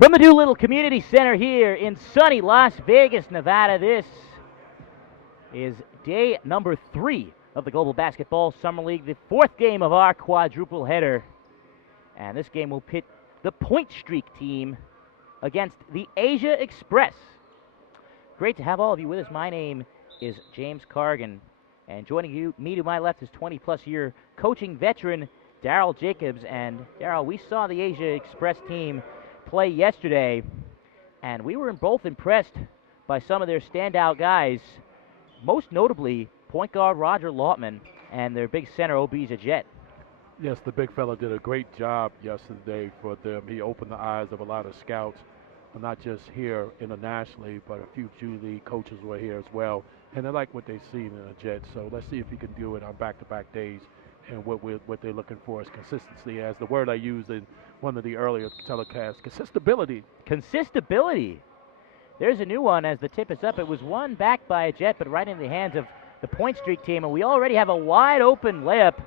From the Doolittle Community Center here in sunny Las Vegas, Nevada, this is day number 3 of the Global Basketball Summer League, the 4th game of our quadruple header. And this game will pit the Point Streak team against the Asia Express. Great to have all of you with us. My name is James Cargan, and joining me to my left is 20-plus year coaching veteran Daryl Jacobs. And Daryl, we saw the Asia Express team play yesterday, and we were both impressed by some of their standout guys, most notably point guard Roger Lautman and their big center Obija Jet. Yes, the big fella did a great job yesterday for them. He opened the eyes of a lot of scouts, not just here internationally, but a few G League coaches were here as well, and they like what they've seen in a Jet. So let's see if he can do it on back-to-back days. And what they're looking for is consistency, as the word I used in one of the earlier telecasts, consistability. Consistability. There's a new one as the tip is up. It was won back by a Jet, but right in the hands of the Point Streak team, and we already have a wide open layup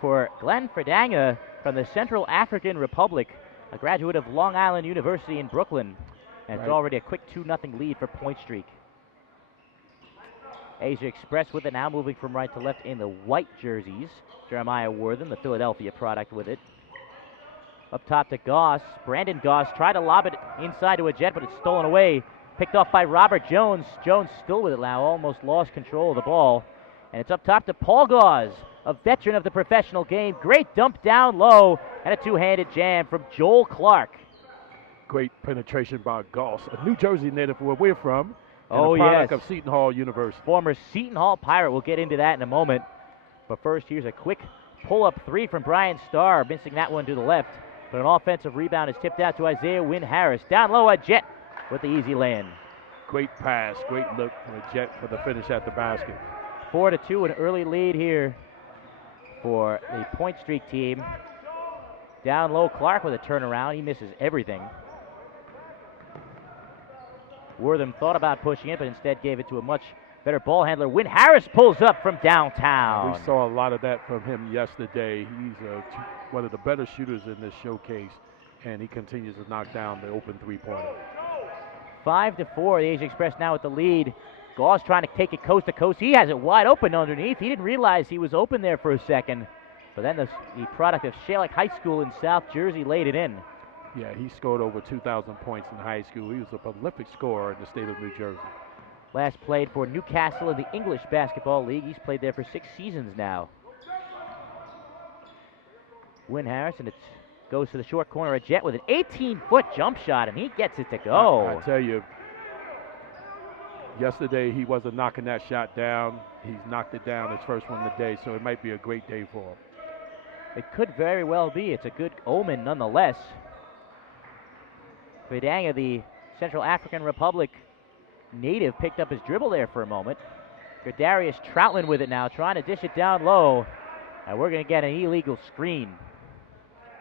for Glenn Ferdanga from the Central African Republic, a graduate of Long Island University in Brooklyn. And it's already a quick 2-0 lead for Point Streak. Asia Express with it now, moving from right to left in the white jerseys. Jeremiah Wortham, the Philadelphia product, with it. Up top to Goss. Brandon Goss tried to lob it inside to a Jet, but it's stolen away. Picked off by Robert Jones. Jones still with it now, almost lost control of the ball. And it's up top to Paul Goss, a veteran of the professional game. Great dump down low, and a two-handed jam from Joel Clark. Great penetration by Goss, a New Jersey native where we're from. And Oh, a product yes. of Seton Hall University. Former Seton Hall Pirate. We'll get into that in a moment. But first, here's a quick pull-up three from Brian Starr, missing that one to the left. But an offensive rebound is tipped out to Isaiah Wynn Harris. Down low, a Jet with the easy land. Great pass, great look from a Jet for the finish at the basket. 4-2, an early lead here for the Point Streak team. Down low, Clark with a turnaround. He misses everything. Wortham thought about pushing it, but instead gave it to a much better ball handler. Wynn Harris pulls up from downtown. We saw a lot of that from him yesterday. He's one of the better shooters in this showcase, and he continues to knock down the open three-pointer. 5-4, the Asia Express now with the lead. Goss trying to take it coast to coast. He has it wide open underneath. He didn't realize he was open there for a second. But then the product of Shalek High School in South Jersey laid it in. Yeah, he scored over 2,000 points in high school. He was a prolific scorer in the state of New Jersey. Last played for Newcastle in the English Basketball League. He's played there for 6 seasons now. Wynn Harris, and it goes to the short corner. A Jet with an 18-foot jump shot, and he gets it to go. I tell you, yesterday he wasn't knocking that shot down. He's knocked it down, his first one of the day, so it might be a great day for him. It could very well be. It's a good omen nonetheless. Ferdanga, the Central African Republic native, picked up his dribble there for a moment. Darius Troutman with it now, trying to dish it down low. And we're going to get an illegal screen.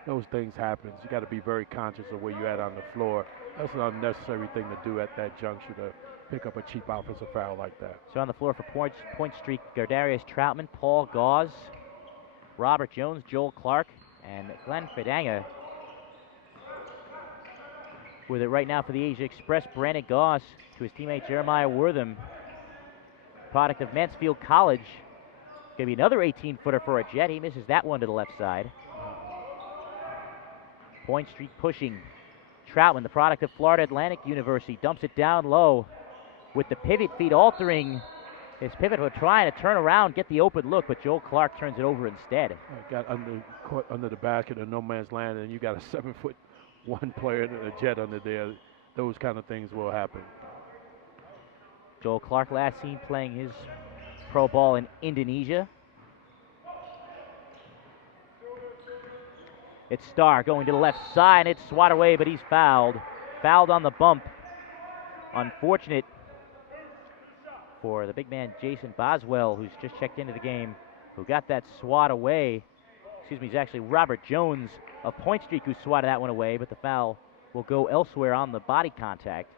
Those things happen. You got to be very conscious of where you're at on the floor. That's an unnecessary thing to do at that juncture, to pick up a cheap offensive foul like that. So on the floor for Point Streak, Darius Troutman, Paul Goss, Robert Jones, Joel Clark, and Glenn Ferdanga. With it right now for the Asia Express, Brandon Goss to his teammate Jeremiah Wortham, product of Mansfield College. Going to be another 18-footer for a Jet. He misses that one to the left side. Point Streak pushing. Troutman, the product of Florida Atlantic University, dumps it down low with the pivot feed altering his pivot. We're trying to turn around, get the open look, but Joel Clark turns it over instead. Got under the basket in no man's land, and you got a 7'1" player and a Jet under there. Those kind of things will happen. Joel Clark last seen playing his pro ball in Indonesia. It's Starr going to the left side. It's swat away, but he's fouled. Fouled on the bump. Unfortunate for the big man Jason Boswell, who's just checked into the game, who got that swat away. Excuse me, it's actually Robert Jones of Point Streak who swatted that one away, but the foul will go elsewhere on the body contact.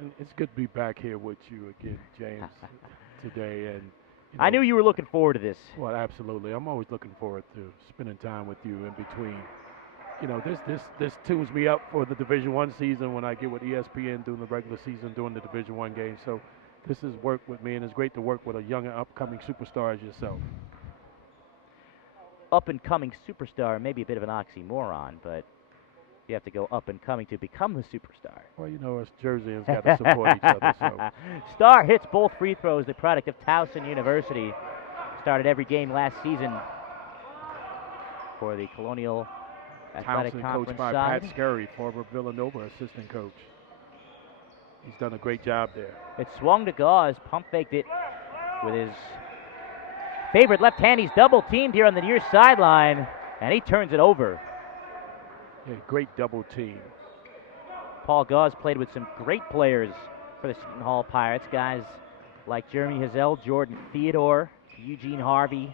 And it's good to be back here with you again, James, today. And I knew you were looking forward to this. Well, absolutely. I'm always looking forward to spending time with you in between. you know, this tunes me up for the Division I season when I get with ESPN during the regular season, doing the Division I games. So this has worked with me, and it's great to work with a young and upcoming superstar as yourself. Up-and-coming superstar, maybe a bit of an oxymoron, but you have to go up-and-coming to become the superstar. Well, you know, us Jerseyans got to support each other. So. Starr hits both free throws, the product of Towson University. Started every game last season for the Colonial Athletic Towson, Conference coached by side. Pat Scurry, former Villanova assistant coach. He's done a great job there. It swung to Gauze, pump faked it with his favorite left hand. He's double teamed here on the near sideline, and he turns it over. Yeah, great double team. Paul Gauze played with some great players for the Seton Hall Pirates, guys like Jeremy Hazel, Jordan Theodore, Eugene Harvey.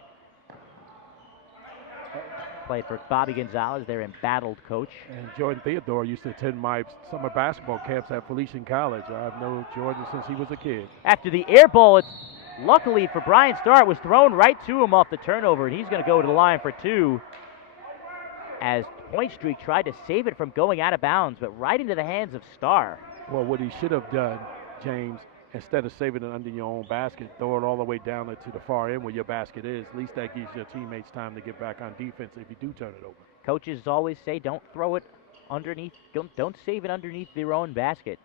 Played for Bobby Gonzalez, their embattled coach. And Jordan Theodore used to attend my summer basketball camps at Felician College. I've known Jordan since he was a kid. After the air ball, it's luckily for Brian Starr, it was thrown right to him off the turnover, and he's going to go to the line for two as Point Streak tried to save it from going out of bounds, but right into the hands of Starr. Well, what he should have done, James, instead of saving it under your own basket, throw it all the way down to the far end where your basket is. At least that gives your teammates time to get back on defense if you do turn it over. Coaches always say don't throw it underneath, don't save it underneath their own basket,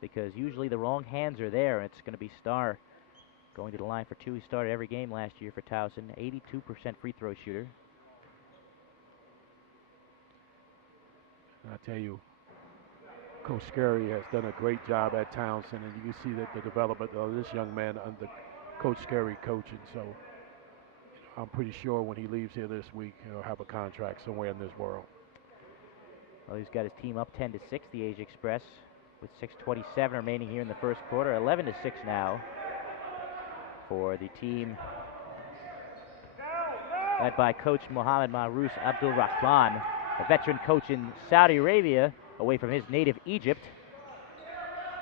because usually the wrong hands are there, and it's going to be Starr going to the line for two. He started every game last year for Towson, 82% free throw shooter. And I tell you, Coach Scurry has done a great job at Towson, and you can see that the development of this young man under Coach Scurry coaching. So I'm pretty sure when he leaves here this week, he'll have a contract somewhere in this world. Well, he's got his team up 10-6, the Age Express, with 6:27 remaining here in the first quarter. 11-6 now for the team led by Coach Mohammed Marous Abdul Rahman, a veteran coach in Saudi Arabia, away from his native Egypt.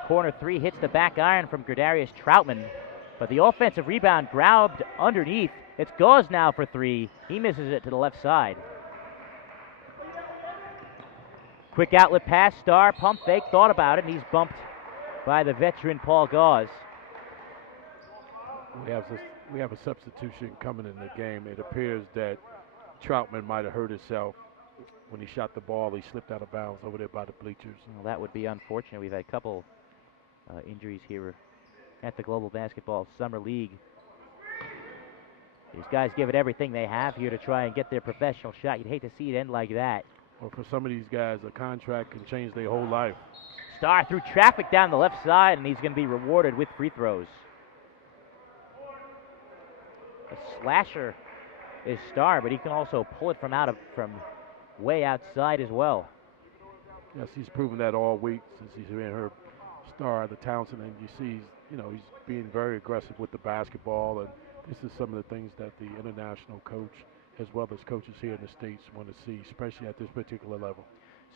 Corner three hits the back iron from Gerdarius Troutman, but the offensive rebound grabbed underneath. It's Gauze now for three. He misses it to the left side. Quick outlet pass, Starr, pump fake, thought about it, and he's bumped by the veteran Paul Gauze. We have a substitution coming in the game. It appears that Troutman might have hurt himself. When he shot the ball, he slipped out of bounds over there by the bleachers. Well, that would be unfortunate. We've had a couple injuries here at the Global Basketball Summer League. These guys give it everything they have here to try and get their professional shot. You'd hate to see it end like that. Well, for some of these guys, a contract can change their whole life. Starr through traffic down the left side, and he's going to be rewarded with free throws. A slasher is Starr, but he can also pull it from way outside as well. Yes, he's proven that all week since he's been her star at the Towson, and you see, he's being very aggressive with the basketball, and this is some of the things that the international coach, as well as coaches here in the States, want to see, especially at this particular level.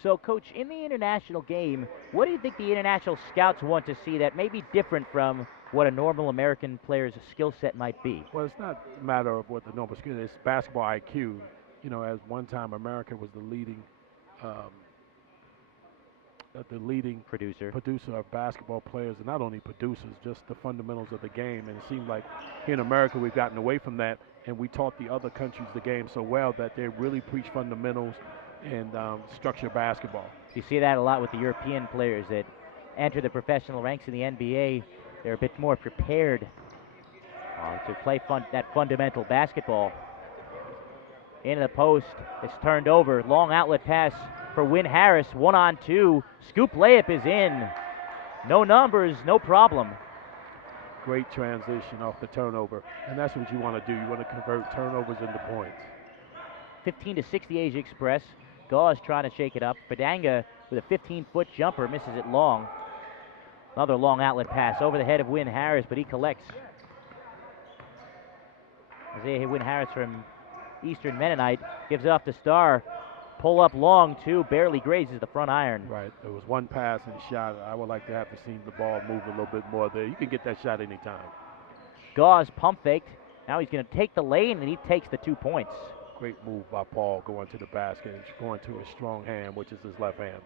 So, Coach, in the international game, what do you think the international scouts want to see that may be different from what a normal American player's skill set might be? Well, it's not a matter of what the normal skill is. It's basketball IQ. As one time America was the leading producer of basketball players, and not only producers, just the fundamentals of the game. And it seems like here in America we've gotten away from that, and we taught the other countries the game so well that they really preach fundamentals and structured basketball. You see that a lot with the European players that enter the professional ranks in the NBA. They're a bit more prepared to play that fundamental basketball. Into the post, it's turned over. Long outlet pass for Wynn Harris. 1-on-2. Scoop layup is in. No numbers, no problem. Great transition off the turnover. And that's what you want to do. You want to convert turnovers into points. 15-6 the Asia Express. Gauze trying to shake it up. Fadanga with a 15-foot jumper misses it long. Another long outlet pass over the head of Wynn Harris, but he collects. Isaiah Wynn Harris from Eastern Mennonite gives it off to Starr. Pull up long, too. Barely grazes the front iron. Right. There was one pass and shot. I would like to have seen the ball move a little bit more there. You can get that shot anytime. Gauze pump faked. Now he's going to take the lane, and he takes the 2 points. Great move by Paul going to the basket and going to his strong hand, which is his left hand.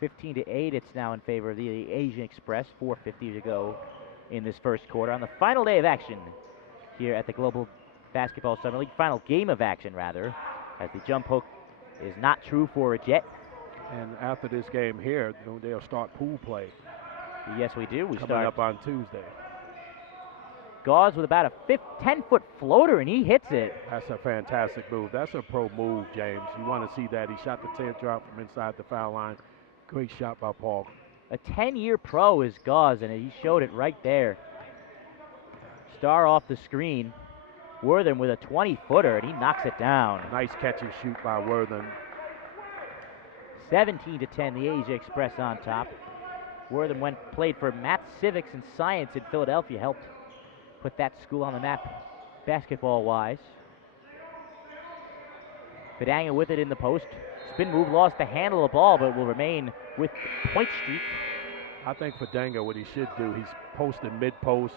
15-8, it's now in favor of the Asian Express. 4:50 to go in this first quarter. On the final day of action here at the Global Basketball Summer League, final game of action, rather, as the jump hook is not true for a Jet. And after this game here, they'll start pool play. Yes, we do. We coming start up on Tuesday. Gauze with about a 10-foot floater, and he hits it. That's a fantastic move. That's a pro move, James. You want to see that. He shot the teardrop from inside the foul line. Great shot by Paul. A 10-year pro is Gauze, and he showed it right there. Star off the screen. Wortham with a 20-footer, and he knocks it down. Nice catch and shoot by Wortham. 17-10, the Asia Express on top. Wortham played for math, civics, and science in Philadelphia. Helped put that school on the map basketball-wise. Fidanga with it in the post. Spin move, lost the handle of the ball, but will remain with point streak. I think for Fidanga, what he should do, he's posted mid-post,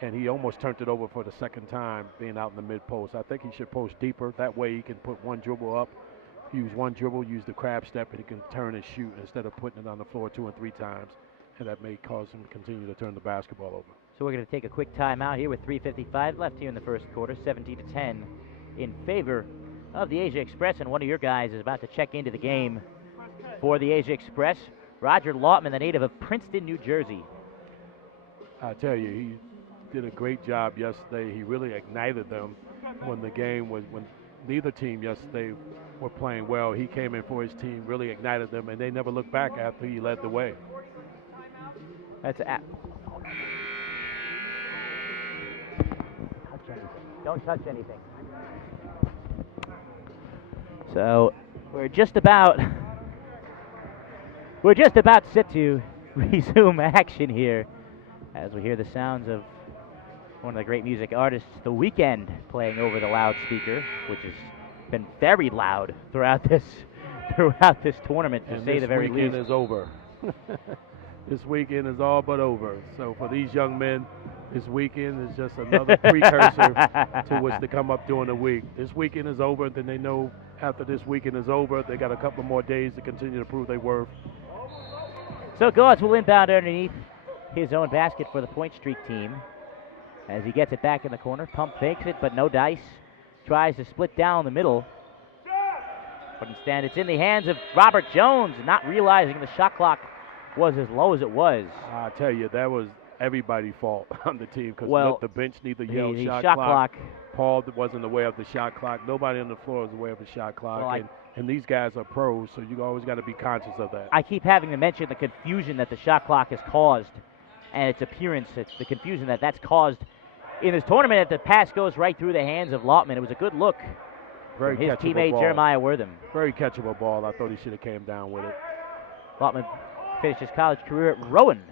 and he almost turned it over for the second time being out in the mid-post. I think he should post deeper. That way he can put one dribble up, use one dribble, use the crab step, and he can turn and shoot instead of putting it on the floor 2 and 3 times. And that may cause him to continue to turn the basketball over. So we're going to take a quick timeout here with 3:55 left here in the first quarter. 17-10 in favor of the Asia Express, and one of your guys is about to check into the game for the Asia Express. Roger Lautman, the native of Princeton, New Jersey. I tell you, he did a great job yesterday. He really ignited them when the game was, when neither team yesterday were playing well. He came in for his team, really ignited them, and they never looked back after he led the way. That's Don't touch anything. So we're just about set to resume action here as we hear the sounds of one of the great music artists, The Weeknd, playing over the loudspeaker, which has been very loud throughout this tournament, to say the very least. This weekend is over. This weekend is all but over. So for these young men, this weekend is just another precursor to what's to come up during the week. This weekend is over, then they know after this weekend is over, they got a couple more days to continue to prove their worth. So Gauze will inbound underneath his own basket for the Point Streak team. As he gets it back in the corner, pump fakes it, but no dice. Tries to split down the middle. But instead, it's in the hands of Robert Jones, not realizing the shot clock was as low as it was. I tell you, that was everybody's fault on the team because the bench neither yelled the shot clock. Paul wasn't aware of the shot clock. Nobody on the floor was aware of the shot clock. Well, and these guys are pros, so you always got to be conscious of that. I keep having to mention the confusion that the shot clock has caused and its appearance. It's the confusion that's caused in this tournament. That the pass goes right through the hands of Lautman. It was a good look from his teammate ball. Jeremiah Wortham. Very catchable ball. I thought he should have came down with it. Lautman finished his college career at Rowan.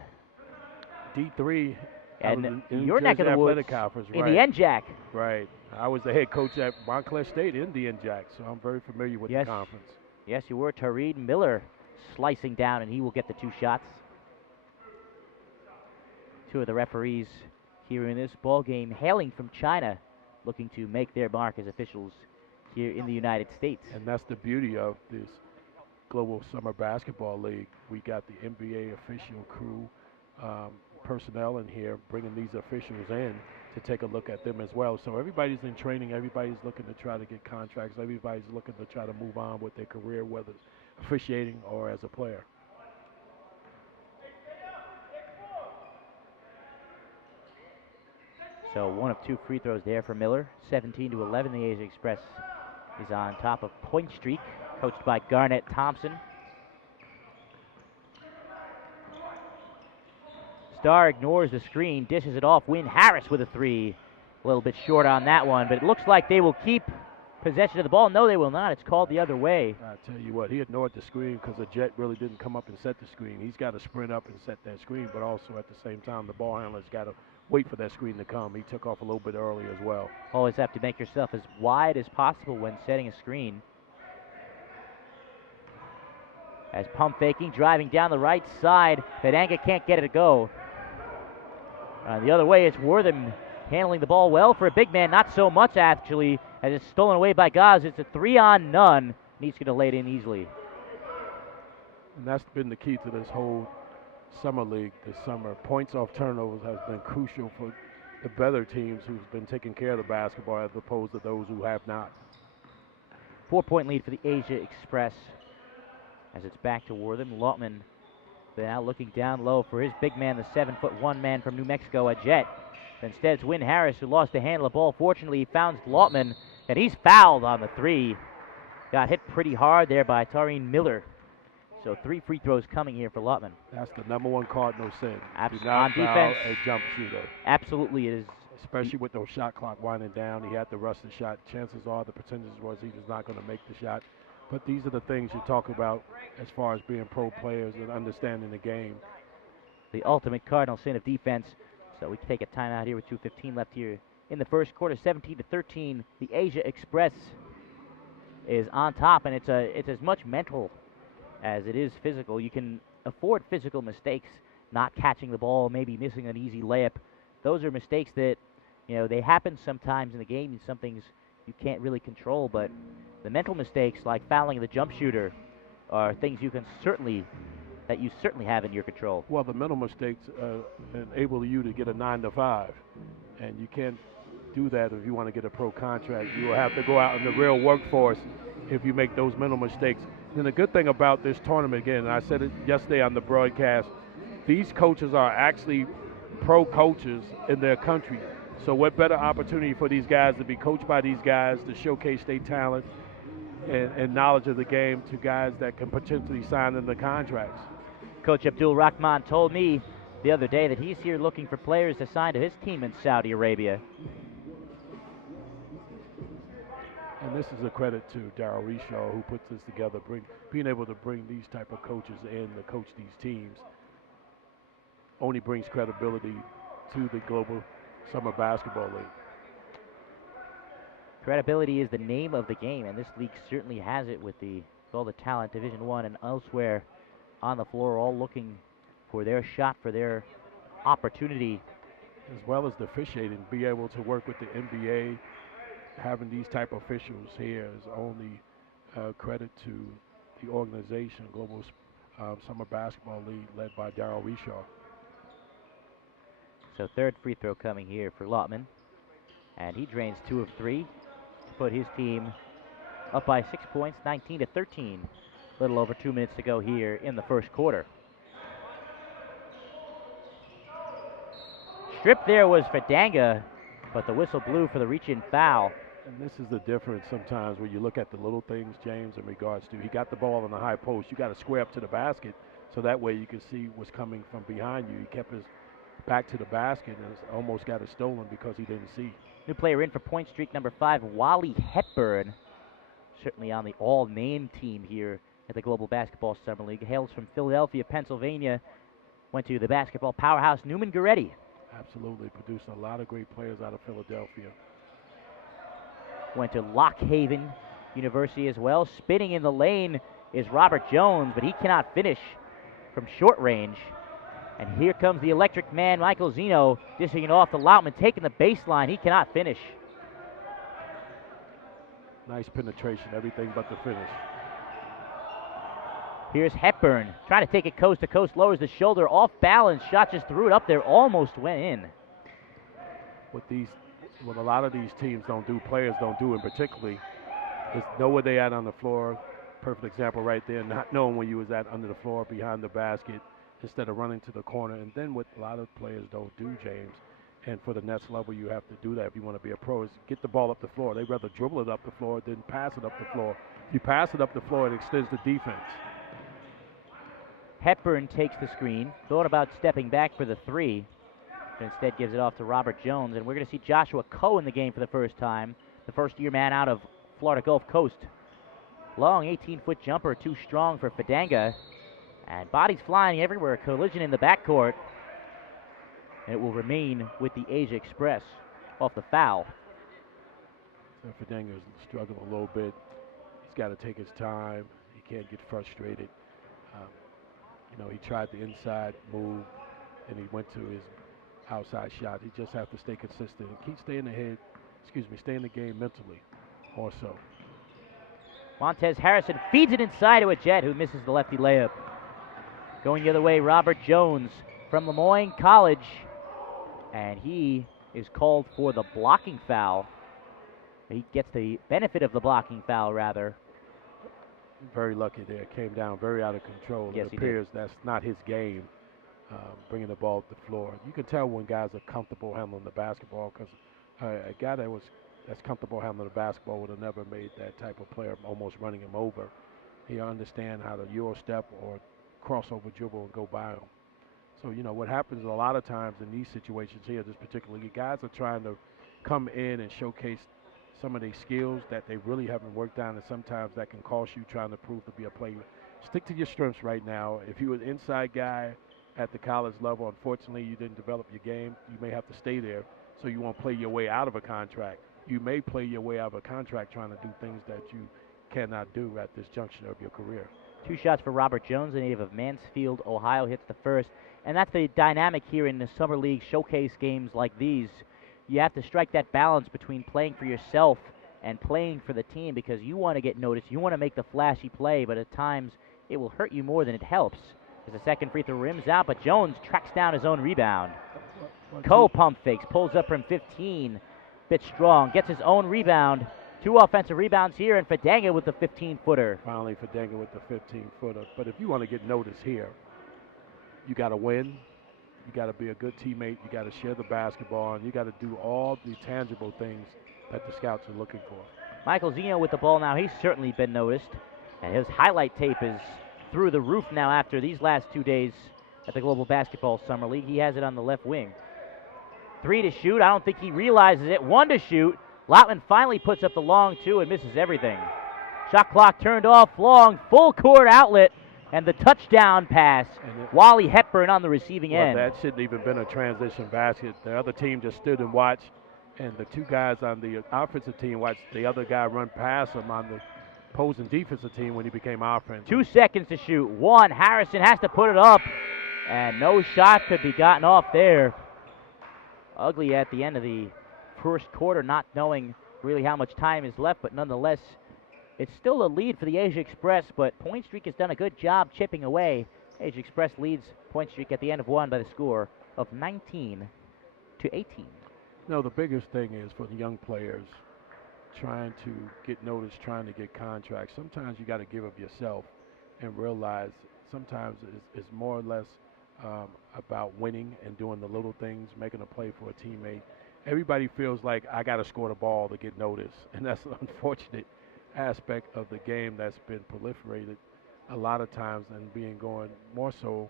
D3. And in your neck of the woods, in right. the NJAC. Right. I was the head coach at Montclair State in the NJAC, so I'm very familiar with the conference. Yes, you were. Tareed Miller slicing down, and he will get the 2 shots. Two of the referees here in this ball game hailing from China, looking to make their mark as officials here in the United States. And that's the beauty of this Global Summer Basketball League. We got the NBA official crew, personnel in here, bringing these officials in to take a look at them as well. So everybody's in training. Everybody's looking to try to get contracts. Everybody's looking to try to move on with their career, whether it's officiating or as a player. So 1 of 2 free throws there for Miller. 17-11, the Asia Express is on top of Point Streak, coached by Garnett Thompson. Star ignores the screen, dishes it off. Wynn Harris with a 3. A little bit short on that one, but it looks like they will keep possession of the ball. No, they will not. It's called the other way. I tell you what, he ignored the screen because the Jet really didn't come up and set the screen. He's got to sprint up and set that screen, but also at the same time, the ball handler's got to wait for that screen to come. He took off a little bit early as well. Always have to make yourself as wide as possible when setting a screen. As pump faking, driving down the right side. Fidanga can't get it to go. The other way, it's Wortham handling the ball well for a big man. Not so much, actually, as it's stolen away by Gaz. It's a 3-on-none, and he's going to lay it in easily. And that's been the key to this whole summer league this summer. Points off turnovers has been crucial for the better teams who's been taking care of the basketball as opposed to those who have not. 4-point lead for the Asia Express as it's back to Wortham. Lautman now looking down low for his big man, the 7'1" man from New Mexico, a Jet. Instead, it's Wynn Harris who lost the handle of the ball. Fortunately, he found Lautman, and he's fouled on the 3. Got hit pretty hard there by Tareen Miller. So 3 free throws coming here for Lautman. That's the #1 cardinal sin. Do not On foul defense, a jump shooter. absolutely it is. Especially with the shot clock winding down. He had to rush the shot. Chances are the percentage was he was not going to make the shot. But these are the things you talk about as far as being pro players and understanding the game. The ultimate cardinal sin of defense. So we can take a timeout here with 2:15 left here in the first quarter. 17-13. The Asia Express is on top, and it's as much mental as it is physical. You can afford physical mistakes, not catching the ball, maybe missing an easy layup. Those are mistakes that, they happen sometimes in the game, and some things you can't really control. But the mental mistakes, like fouling the jump shooter, are things you certainly have in your control. Well, the mental mistakes enable you to get a 9 to 5, and you can't do that if you want to get a pro contract. You will have to go out in the real workforce if you make those mental mistakes. And the good thing about this tournament, again, and I said it yesterday on the broadcast, these coaches are actually pro coaches in their country. So what better opportunity for these guys to be coached by these guys to showcase their talent and knowledge of the game to guys that can potentially sign into contracts. Coach Abdul Rahman told me the other day that he's here looking for players to sign to his team in Saudi Arabia. And this is a credit to Darryl Reshaw, who puts this together, being able to bring these type of coaches in to coach these teams only brings credibility to the Global Summer Basketball League. Credibility is the name of the game, and this league certainly has it with all the talent, Division I and elsewhere on the floor, all looking for their shot, for their opportunity. As well as the officiating, be able to work with the NBA, having these type of officials here is only credit to the organization, Global Summer Basketball League, led by Darryl Reshaw. So third free throw coming here for Lautman, and he drains 2 of 3 to put his team up by 6 points, 19-13. A little over 2 minutes to go here in the first quarter. Strip there was Fadanga, but the whistle blew for the reach-in foul. And this is the difference sometimes when you look at the little things, James, in regards to he got the ball in the high post. You got to square up to the basket so that way you can see what's coming from behind you. He kept his back to the basket and almost got it stolen because he didn't see. New player in for point streak number 5, Wally Hepburn. Certainly on the all-name team here at the Global Basketball Summer League. Hails from Philadelphia, Pennsylvania. Went to the basketball powerhouse Newman Goretti. Absolutely. Produced a lot of great players out of Philadelphia. Went to Lock Haven University as well. Spinning in the lane is Robert Jones, but he cannot finish from short range. And here comes the electric man, Michael Zeno, dishing it off to Lautman, taking the baseline. He cannot finish. Nice penetration, everything but the finish. Here's Hepburn, trying to take it coast to coast, lowers the shoulder, off balance, shot just threw it up there, almost went in. What a lot of these teams don't do, players don't do in particularly, is know where they at on the floor. Perfect example right there, not knowing where you was at under the floor, behind the basket, instead of running to the corner. And then what a lot of players don't do, James, and for the next level you have to do that if you want to be a pro, is get the ball up the floor. They'd rather dribble it up the floor than pass it up the floor. If you pass it up the floor, it extends the defense. Hepburn takes the screen, thought about stepping back for the 3, but instead gives it off to Robert Jones. And we're going to see Joshua Coe in the game for the first time, the first-year man out of Florida Gulf Coast. Long 18-foot jumper, too strong for Fadanga. And bodies flying everywhere, collision in the backcourt. And it will remain with the Asia Express off the foul. So Fadanga's struggling a little bit. He's got to take his time. He can't get frustrated. He tried the inside move, and he went to his outside shot. He just has to stay consistent and stay in the game mentally. more so. Montez Harrison feeds it inside to a Jet who misses the lefty layup. Going the other way, Robert Jones from Lemoyne College, and he is called for the blocking foul. He gets the benefit of the blocking foul, rather. Very lucky there. Came down very out of control. Yes, it appears that's not his game, bringing the ball to the floor. You can tell when guys are comfortable handling the basketball, because a guy that's comfortable handling the basketball would have never made that type of player almost running him over. He understands how to Euro step or crossover dribble and go by him. So, you know, what happens a lot of times in these situations here, this particular league, guys are trying to come in and showcase some of their skills that they really haven't worked on, and sometimes that can cost you trying to prove to be a player. Stick to your strengths right now. If you're an inside guy at the college level, unfortunately you didn't develop your game, you may have to stay there so you won't play your way out of a contract. You may play your way out of a contract trying to do things that you cannot do at this juncture of your career. 2 shots for Robert Jones, a native of Mansfield, Ohio, hits the first. And that's the dynamic here in the Summer League showcase games like these. You have to strike that balance between playing for yourself and playing for the team, because you want to get noticed. You want to make the flashy play, but at times it will hurt you more than it helps. As the second free throw rims out, but Jones tracks down his own rebound. Coe pump fakes, pulls up from 15. Bit strong, gets his own rebound. 2 offensive rebounds here, and Fadanga with the 15-footer. Finally, Fadanga with the 15-footer. But if you want to get noticed here, you got to win. You got to be a good teammate. You got to share the basketball, and you got to do all the tangible things that the scouts are looking for. Michael Zeno with the ball now. He's certainly been noticed, and his highlight tape is through the roof now after these last 2 days at the Global Basketball Summer League. He has it on the left wing. 3 to shoot. I don't think he realizes it. 1 to shoot. Loutman finally puts up the long 2 and misses everything. Shot clock turned off. Long, full court outlet, and the touchdown pass. Wally Hepburn on the receiving end. That shouldn't even been a transition basket. The other team just stood and watched, and the 2 guys on the offensive team watched the other guy run past him on the opposing defensive team when he became offensive. 2 seconds to shoot. 1. Harrison has to put it up, and no shot could be gotten off there. Ugly at the end of the first quarter, not knowing really how much time is left, but nonetheless, it's still a lead for the Asia Express, but Point Streak has done a good job chipping away. Asia Express leads Point Streak at the end of 1 by the score of 19 to 18. No, the biggest thing is for the young players trying to get noticed, trying to get contracts. Sometimes you got to give of yourself and realize sometimes it's more or less about winning and doing the little things, making a play for a teammate. Everybody feels like I got to score the ball to get noticed, and that's an unfortunate aspect of the game that's been proliferated a lot of times and being going more so.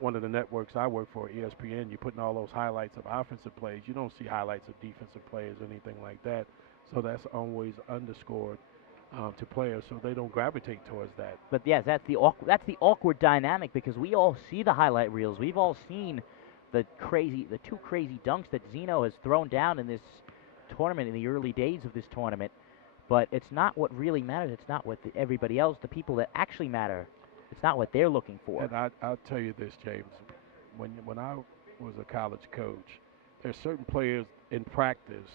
One of the networks I work for, ESPN, you're putting all those highlights of offensive plays. You don't see highlights of defensive plays or anything like that. So that's always underscored to players, so they don't gravitate towards that. But yes, that's the awkward dynamic, because we all see the highlight reels. We've all seen the 2 crazy dunks that Zeno has thrown down in this tournament, in the early days of this tournament. But it's not what really matters. It's not what everybody else, the people that actually matter, it's not what they're looking for. And I'll tell you this, James. When I was a college coach, there's certain players in practice,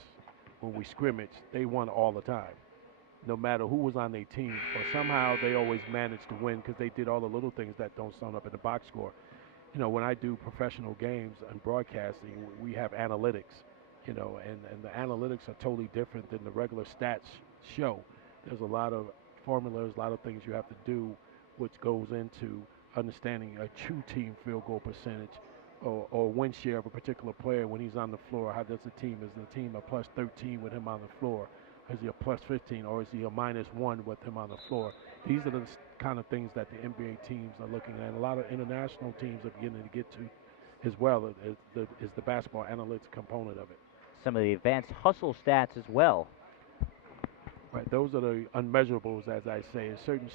when we scrimmage, they won all the time, no matter who was on their team. Or somehow they always managed to win because they did all the little things that don't stand up in the box score. You know, when I do professional games and broadcasting, we have analytics, you know, and the analytics are totally different than the regular stats show. There's a lot of formulas, a lot of things you have to do, which goes into understanding a true team field goal percentage or win share of a particular player when he's on the floor. How does the team? Is the team a plus 13 with him on the floor? Is he a plus 15, or is he a -1 with him on the floor? These are the kind of things that the NBA teams are looking at. And a lot of international teams are beginning to get to as well, is the basketball analytics component of it. Some of the advanced hustle stats as well. Right, those are the unmeasurables, as I say. Certain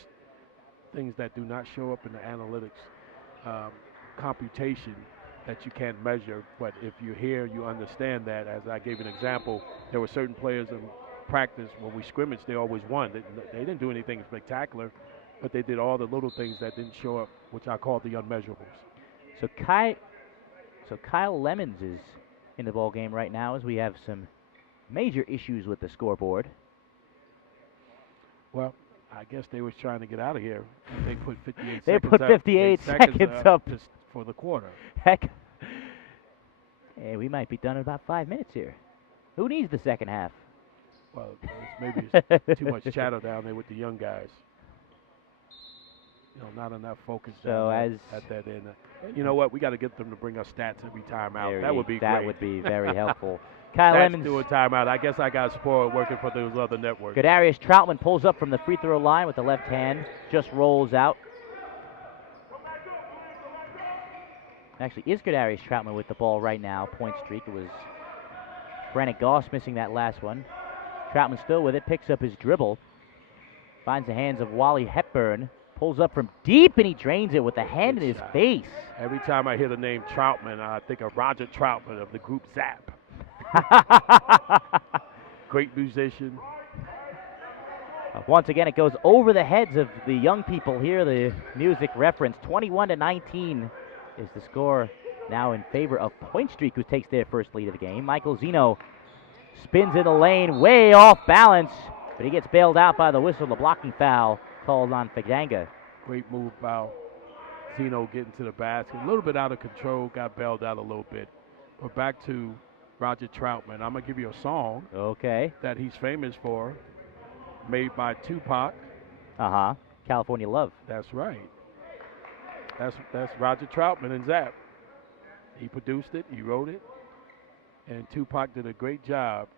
things that do not show up in the analytics computation that you can't measure, but if you're here, you understand that. As I gave an example, there were certain players in practice when we scrimmaged, they always won. They didn't do anything spectacular, but they did all the little things that didn't show up, which I call the unmeasurables. So Kyle Lemons is in the ball game right now, as we have some major issues with the scoreboard. Well, I guess they was trying to get out of here. They put 58 They seconds put up. 58 seconds up. Just for the quarter. Heck. Hey, we might be done in about 5 minutes here. Who needs the second half? Well, it's too much chatter down there with the young guys. Not enough focus down at that end. You know what? We got to get them to bring us stats every timeout. That would be great. That would be very helpful. Kyle Stats Emmons. do a timeout. I guess I got spoiled working for those other networks. Kadarius Troutman pulls up from the free throw line with the left hand. Just rolls out. Actually, is Kadarius Troutman with the ball right now. Point streak. It was Brandon Goss missing that last one. Troutman still with it. Picks up his dribble. Finds the hands of Wally Hepburn. Pulls up from deep, and he drains it with the hand in his face. Every time I hear the name Troutman, I think of Roger Troutman of the group Zap. Great musician. Once again, it goes over the heads of the young people here. The music reference, 21-19 is the score now in favor of Point Streak, who takes their first lead of the game. Michael Zeno spins in the lane, way off balance, but he gets bailed out by the whistle. The blocking foul called on Faganga. Great move by Zeno getting to the basket. A little bit out of control, got bailed out a little bit. But back to Roger Troutman. I'm going to give you a song that he's famous for, made by Tupac. California Love. That's right. That's Roger Troutman and Zap. He produced it, he wrote it, and Tupac did a great job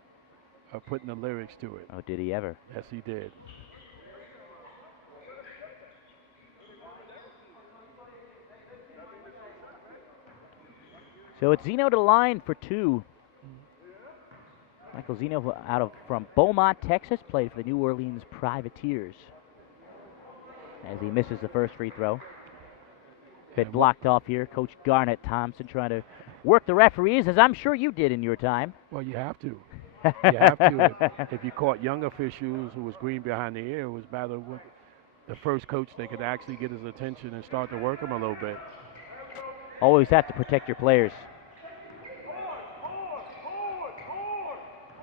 of putting the lyrics to it. Oh, did he ever? Yes, he did. So it's Zeno to the line for two. Michael Zeno from Beaumont, Texas, played for the New Orleans Privateers. As he misses the first free throw. Been blocked off here. Coach Garnett Thompson trying to work the referees, as I'm sure you did in your time. Well, you have to. You have to. If you caught young officials who was green behind the ear, it was better with the first coach. They could actually get his attention and start to work him a little bit. Always have to protect your players.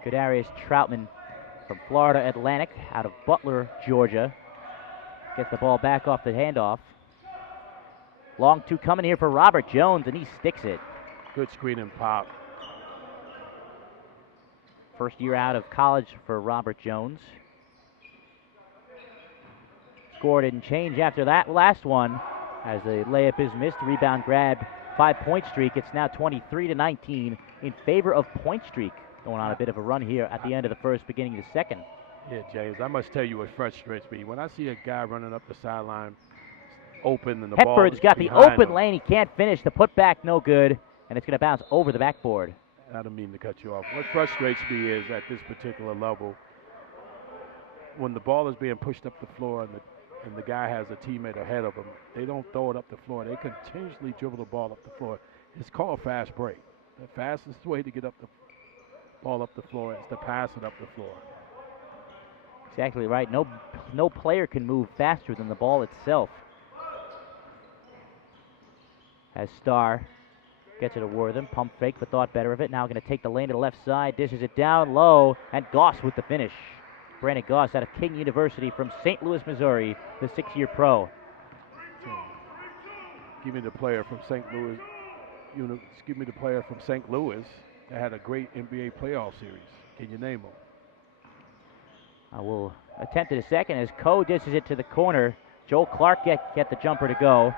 Kadarius Troutman from Florida Atlantic out of Butler, Georgia. Gets the ball back off the handoff. Long two coming here for Robert Jones, and he sticks it. Good screen and pop. First year out of college for Robert Jones. Score didn't change after that last one, as the layup is missed. Rebound grab, 5-point streak. It's now 23-19 in favor of Point Streak. Going on a bit of a run here at the end of the first, beginning of the second. Yeah, James, I must tell you what frustrates me. When I see a guy running up the sideline open and the ball Hepburn's got the behind open him. lane. He can't finish. The putback no good, and it's going to bounce over the backboard. I don't mean to cut you off. What frustrates me is at this particular level, when the ball is being pushed up the floor and the guy has a teammate ahead of him, they don't throw it up the floor. They continuously dribble the ball up the floor. It's called fast break. The fastest way to get up the ball up the floor is to pass it up the floor. Exactly right. No player can move faster than the ball itself. As Starr gets it to Wortham, pump fake but thought better of it. Now going to take the lane to the left side, dishes it down low, and Goss with the finish. Brandon Goss out of King University from St. Louis, Missouri, the 6-year pro. Give me the player from St. Louis. Give me the player from St. Louis that had a great NBA playoff series. Can you name him? I will attempt it a second as Coe dishes it to the corner. Joel Clark get the jumper to go.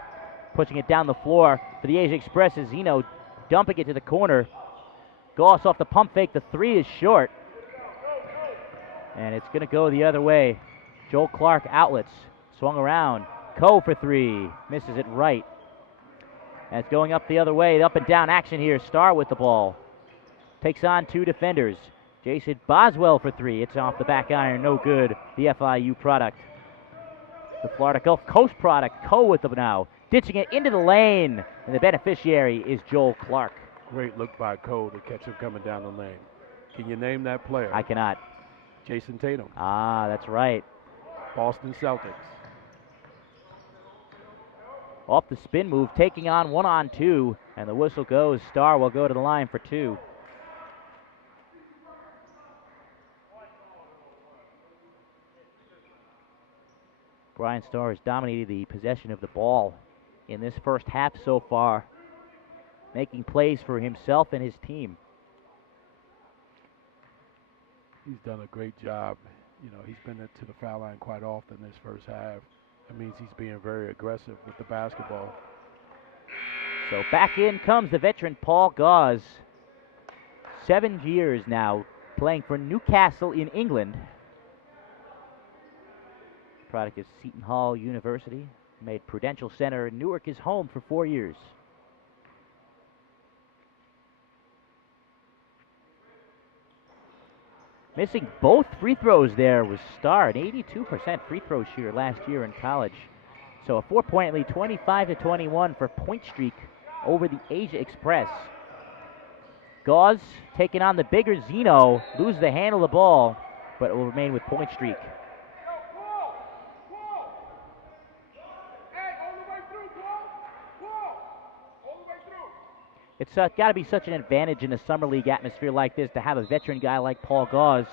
Pushing it down the floor for the Asia Express is Zeno dumping it to the corner. Goss off the pump fake. The three is short. And it's going to go the other way. Joel Clark outlets. Swung around. Coe for three. Misses it right. And it's going up the other way. Up and down action here. Starr with the ball. Takes on two defenders. Jason Boswell for three. It's off the back iron. No good. The FIU product. The Florida Gulf Coast product. Coe with them now. Ditching it into the lane. And the beneficiary is Joel Clark. Great look by Coe to catch him coming down the lane. Can you name that player? I cannot. Jason Tatum. Ah, that's right. Boston Celtics. Off the spin move, taking on 1-on-2. And the whistle goes. Starr will go to the line for two. Brian Starr has dominated the possession of the ball in this first half so far, making plays for himself and his team. He's done a great job. You know, he's been to the foul line quite often this first half. That means he's being very aggressive with the basketball. So back in comes the veteran Paul Gause. 7 years now playing for Newcastle in England. Product of Seton Hall University. Made Prudential Center in Newark his home for 4 years. Missing both free throws there was Starr, an 82% free throw shooter last year in college. So a 4-point lead, 25-21 for Point Streak over the Asia Express. Gause taking on the bigger Zeno, loses the handle of the ball, but it will remain with Point Streak. It's got to be such an advantage in a summer league atmosphere like this to have a veteran guy like Paul Gause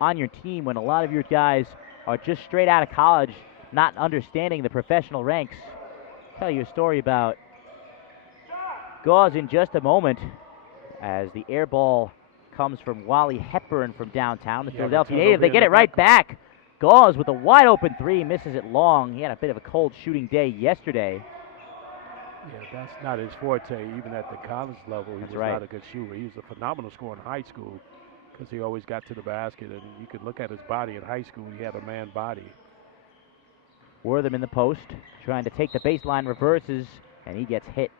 on your team when a lot of your guys are just straight out of college, not understanding the professional ranks. I'll tell you a story about Gause in just a moment as the air ball comes from Wally Hepburn from downtown, the Philadelphia native. They get it right back. Gause with a wide open three, misses it long. He had a bit of a cold shooting day yesterday. Yeah, that's not his forte. Even at the college level, he was not a good shooter. He was a phenomenal scorer in high school because he always got to the basket, and you could look at his body in high school. He had a man body. Wortham in the post, trying to take the baseline, reverses, and he gets hit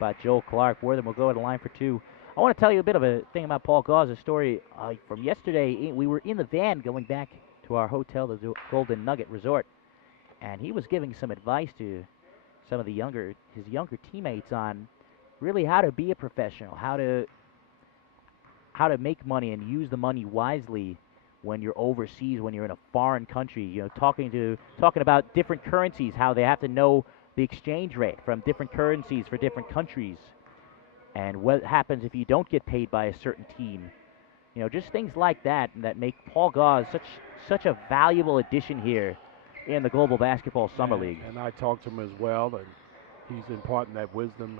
by Joel Clark. Wortham will go to the line for two. I want to tell you a bit of a thing about Paul Gause, a story from yesterday. We were in the van going back to our hotel, the Golden Nugget Resort, and he was giving some advice to some of his younger teammates on really how to be a professional, how to make money and use the money wisely when you're overseas, when you're in a foreign country. You know, talking about different currencies, how they have to know the exchange rate from different currencies for different countries, and what happens if you don't get paid by a certain team. You know, just things like that make Paul Gause such a valuable addition here in the Global Basketball Summer League. And I talked to him as well, and he's imparting that wisdom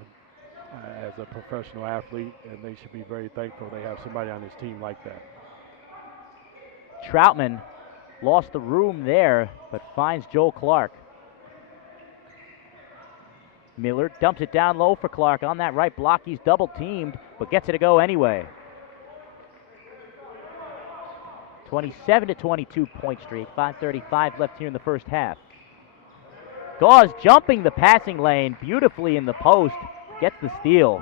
as a professional athlete, and they should be very thankful they have somebody on his team like that. Troutman lost the room there, but finds Joel Clark. Miller dumps it down low for Clark on that right block. He's double teamed, but gets it to go anyway. 27-22 Point Streak. 5:35 left here in the first half. Gause jumping the passing lane beautifully in the post. Gets the steal.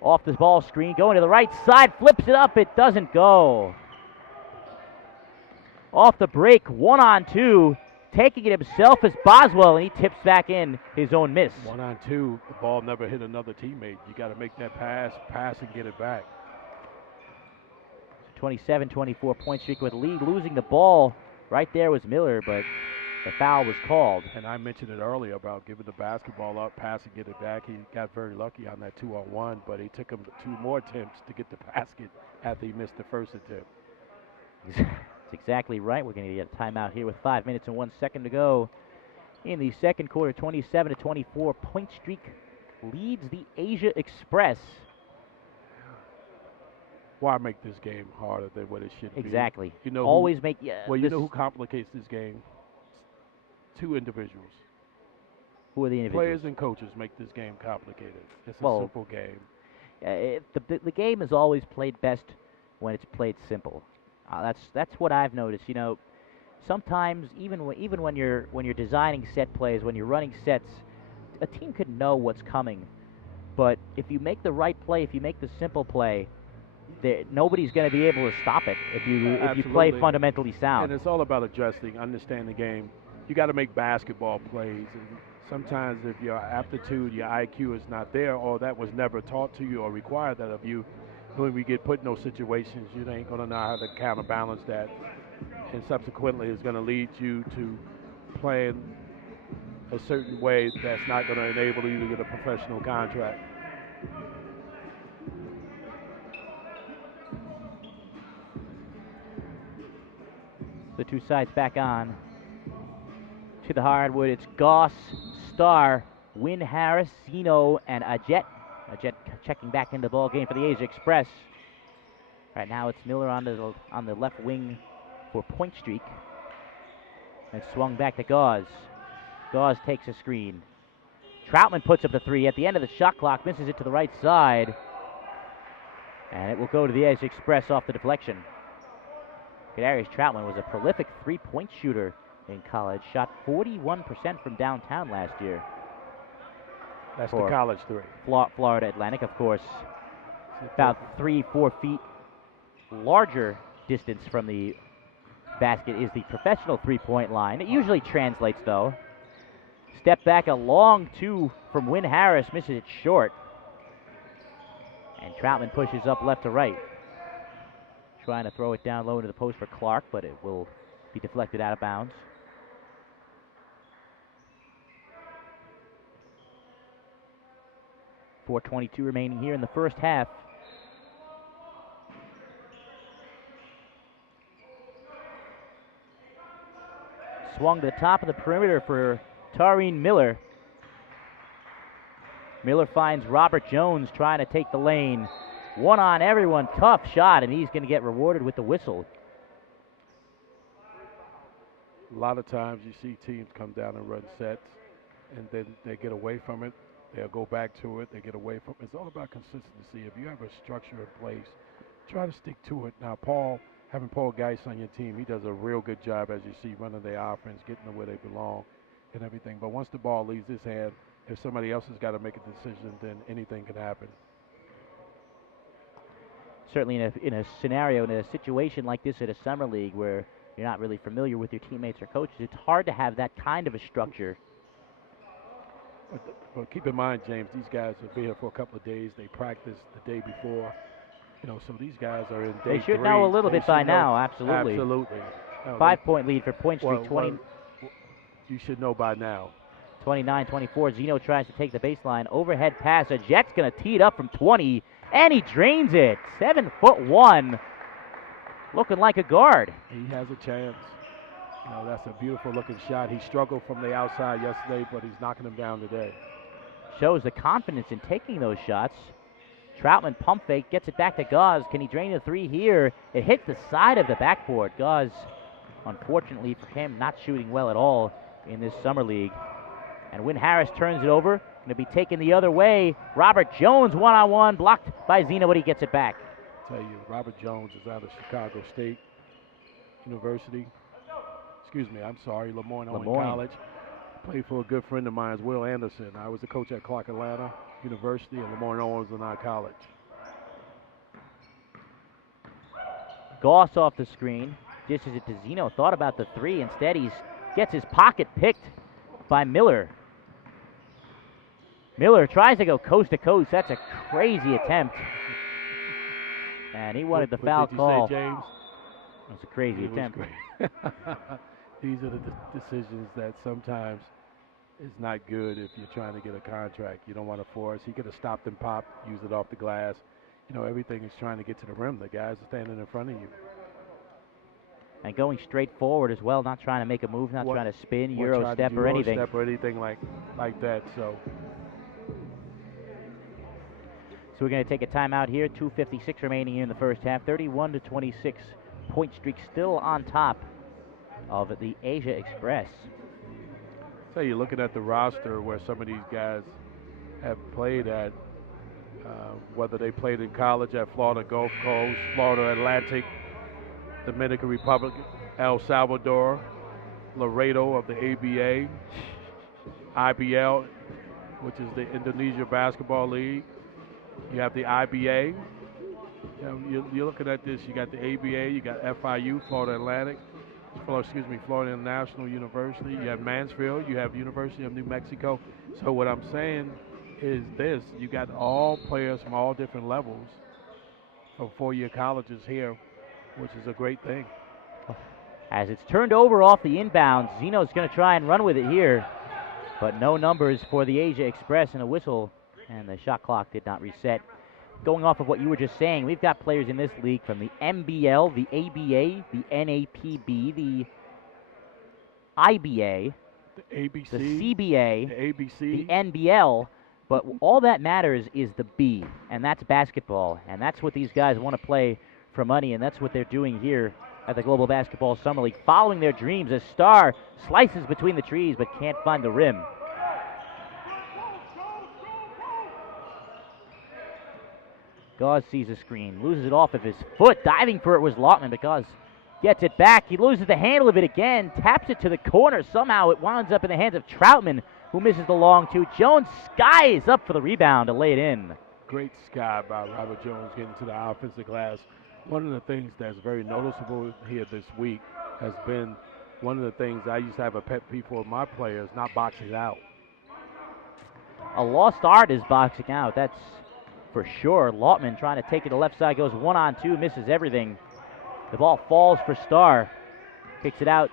Off the ball screen, going to the right side, flips it up. It doesn't go. Off the break, 1-on-2. Taking it himself is Boswell, and he tips back in his own miss. 1-on-2, the ball never hit another teammate. You got to make that pass and get it back. 27-24 Point Streak with lead. Losing the ball right there was Miller, but the foul was called. And I mentioned it earlier about giving the basketball up, pass and get it back. He got very lucky on that 2-on-1, but it took him 2 more attempts to get the basket after he missed the first attempt. That's exactly right. We're going to get a timeout here with 5 minutes and 1 second to go in the second quarter. 27-24. Point Streak leads the Asia Express. Why make this game harder than what it should be? Exactly. You know, always you know who complicates this game? 2 individuals. Who are the individuals? Players and coaches make this game complicated. It's a simple game. The game is always played best when it's played simple. That's what I've noticed. You know, sometimes even when you're designing set plays, when you're running sets, a team could know what's coming. But if you make the right play, if you make the simple play, nobody's going to be able to stop it if you play fundamentally sound. And it's all about adjusting, understand the game. You got to make basketball plays, and sometimes if your aptitude, your IQ is not there, or that was never taught to you or required that of you, when we get put in those situations, you ain't going to know how to counterbalance that, and subsequently it's going to lead you to playing a certain way that's not going to enable you to get a professional contract. two sides back on. To the hardwood, it's Goss, Starr, Win Harris, Zeno, and Ajet. Ajet checking back into the ball game for the Asia Express. Right now it's Miller on the left wing for Point Streak. And swung back to Gauze. Gauze takes a screen. Troutman puts up the three at the end of the shot clock, misses it to the right side. And it will go to the Asia Express off the deflection. Kadarius Troutman was a prolific three-point shooter in college. Shot 41% from downtown last year. That's the college three. Florida Atlantic, of course. About 3-4 feet larger distance from the basket is the professional three-point line. It usually translates, though. Step back, a long two from Win Harris, misses it short. And Troutman pushes up left to right. Trying to throw it down low into the post for Clark, but it will be deflected out of bounds. .422 remaining here in the first half. Swung to the top of the perimeter for Taurine Miller. Miller finds Robert Jones trying to take the lane. One on everyone, tough shot, and he's going to get rewarded with the whistle. A lot of times you see teams come down and run sets, and then they get away from it. They'll go back to it. They get away from it. It's all about consistency. If you have a structure in place, try to stick to it. Now, having Paul Geis on your team, he does a real good job, as you see, running their offense, getting them where they belong and everything. But once the ball leaves his hand, if somebody else has got to make a decision, then anything can happen. Certainly in a scenario, in a situation like this at a summer league where you're not really familiar with your teammates or coaches, it's hard to have that kind of a structure. But keep in mind, James, these guys have been here for a couple of days. They practiced the day before. So these guys are in day They should three. know a little bit by know, now, absolutely. Absolutely. 5-point lead for Point Streak, 20. You should know by now. 29-24. Zeno tries to take the baseline. Overhead pass. Jet's going to tee it up from 20, and he drains it. 7'1", looking like a guard. He has a chance. That's a beautiful looking shot. He struggled from the outside yesterday, but he's knocking him down today. Shows the confidence in taking those shots. Troutman pump fake, gets it back to Gauze. Can he drain the three here? It hits the side of the backboard. Gauze, unfortunately for him, not shooting well at all in this summer league. And Win Harris turns it over. Going to be taken the other way. Robert Jones one-on-one, blocked by Zeno, but he gets it back. I tell you, Robert Jones is out of Chicago State University. LeMoyne-Owen College. Played for a good friend of mine, Will Anderson. I was the coach at Clark Atlanta University, and LeMoyne-Owen was in our college. Goss off the screen. Dishes it to Zeno. Thought about the three. Instead, he gets his pocket picked by Miller. Miller tries to go coast to coast. That's a crazy attempt. And he wanted the foul call. Say, James? That's a crazy attempt. These are the decisions that sometimes is not good if you're trying to get a contract. You don't want to force. He could have stopped and popped, used it off the glass. Everything is trying to get to the rim. The guys are standing in front of you. And going straight forward as well, not trying to make a move, not trying to spin, Euro step or anything. Step or anything like that. So we're going to take a timeout here. 2:56 remaining here in the first half. 31-26. Point Streak still on top of the Asia Express. So you're looking at the roster where some of these guys have played at, whether they played in college at Florida Gulf Coast, Florida Atlantic, Dominican Republic, El Salvador, Laredo of the ABA, IBL, which is the Indonesia Basketball League. You have the IBA. You're looking at this. You got the ABA. You got FIU, Florida Atlantic. Florida International University. You have Mansfield. You have University of New Mexico. So what I'm saying is this: you got all players from all different levels from four-year colleges here, which is a great thing. As it's turned over off the inbound, Zeno's going to try and run with it here, but no numbers for the Asia Express and a whistle, and the shot clock did not reset. Going off of what you were just saying, we've got players in this league from the MBL, the ABA, the NAPB, the IBA, The ABC, the CBA, the ABC. the NBL, but all that matters is the B, and that's basketball. And that's what these guys want to play for money, and that's what they're doing here at the Global Basketball Summer League, following their dreams. A star slices between the trees but can't find the rim. Gauze sees a screen, loses it off of his foot. Diving for it was Lautman, but Gauze gets it back. He loses the handle of it again, taps it to the corner. Somehow it winds up in the hands of Troutman, who misses the long two. Jones skies up for the rebound to lay it in. Great sky by Robert Jones getting to the offensive glass. One of the things that's very noticeable here this week has been one of the things I used to have a pet peeve for my players, not boxing out. A lost art is boxing out, that's for sure. Lautman trying to take it to the left side, goes 1-on-2, misses everything. The ball falls for Starr. Kicks it out.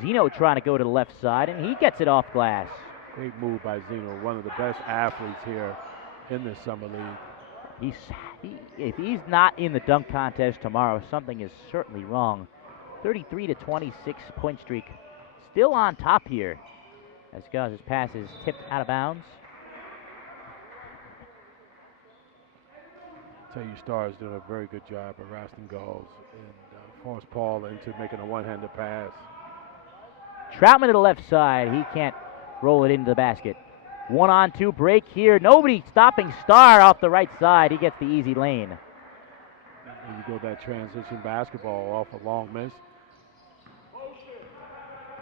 Zeno trying to go to the left side, and he gets it off glass. Great move by Zeno, one of the best athletes here in this summer league. If he's not in the dunk contest tomorrow, something is certainly wrong. 33-26 point streak. Still on top here as Gauz's pass is tipped out of bounds. Tell you, Starr is doing a very good job of Raston Gauze and force Paul into making a one-handed pass. Troutman to the left side. He can't roll it into the basket. 1-on-2 break here. Nobody stopping Starr off the right side. He gets the easy lane. And you go that transition basketball off a long miss.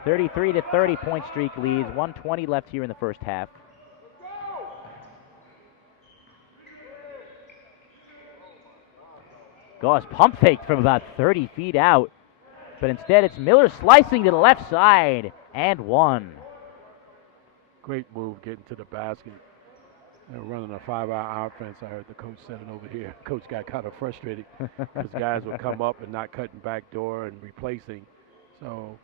33-30 point streak leads. 1:20 left here in the first half. Gauze pump faked from about 30 feet out. But instead it's Miller slicing to the left side and one. Great move getting to the basket. They're running a 5-hour offense. I heard the coach said it over here. Coach got kind of frustrated because guys would come up and not cutting back door and replacing. So,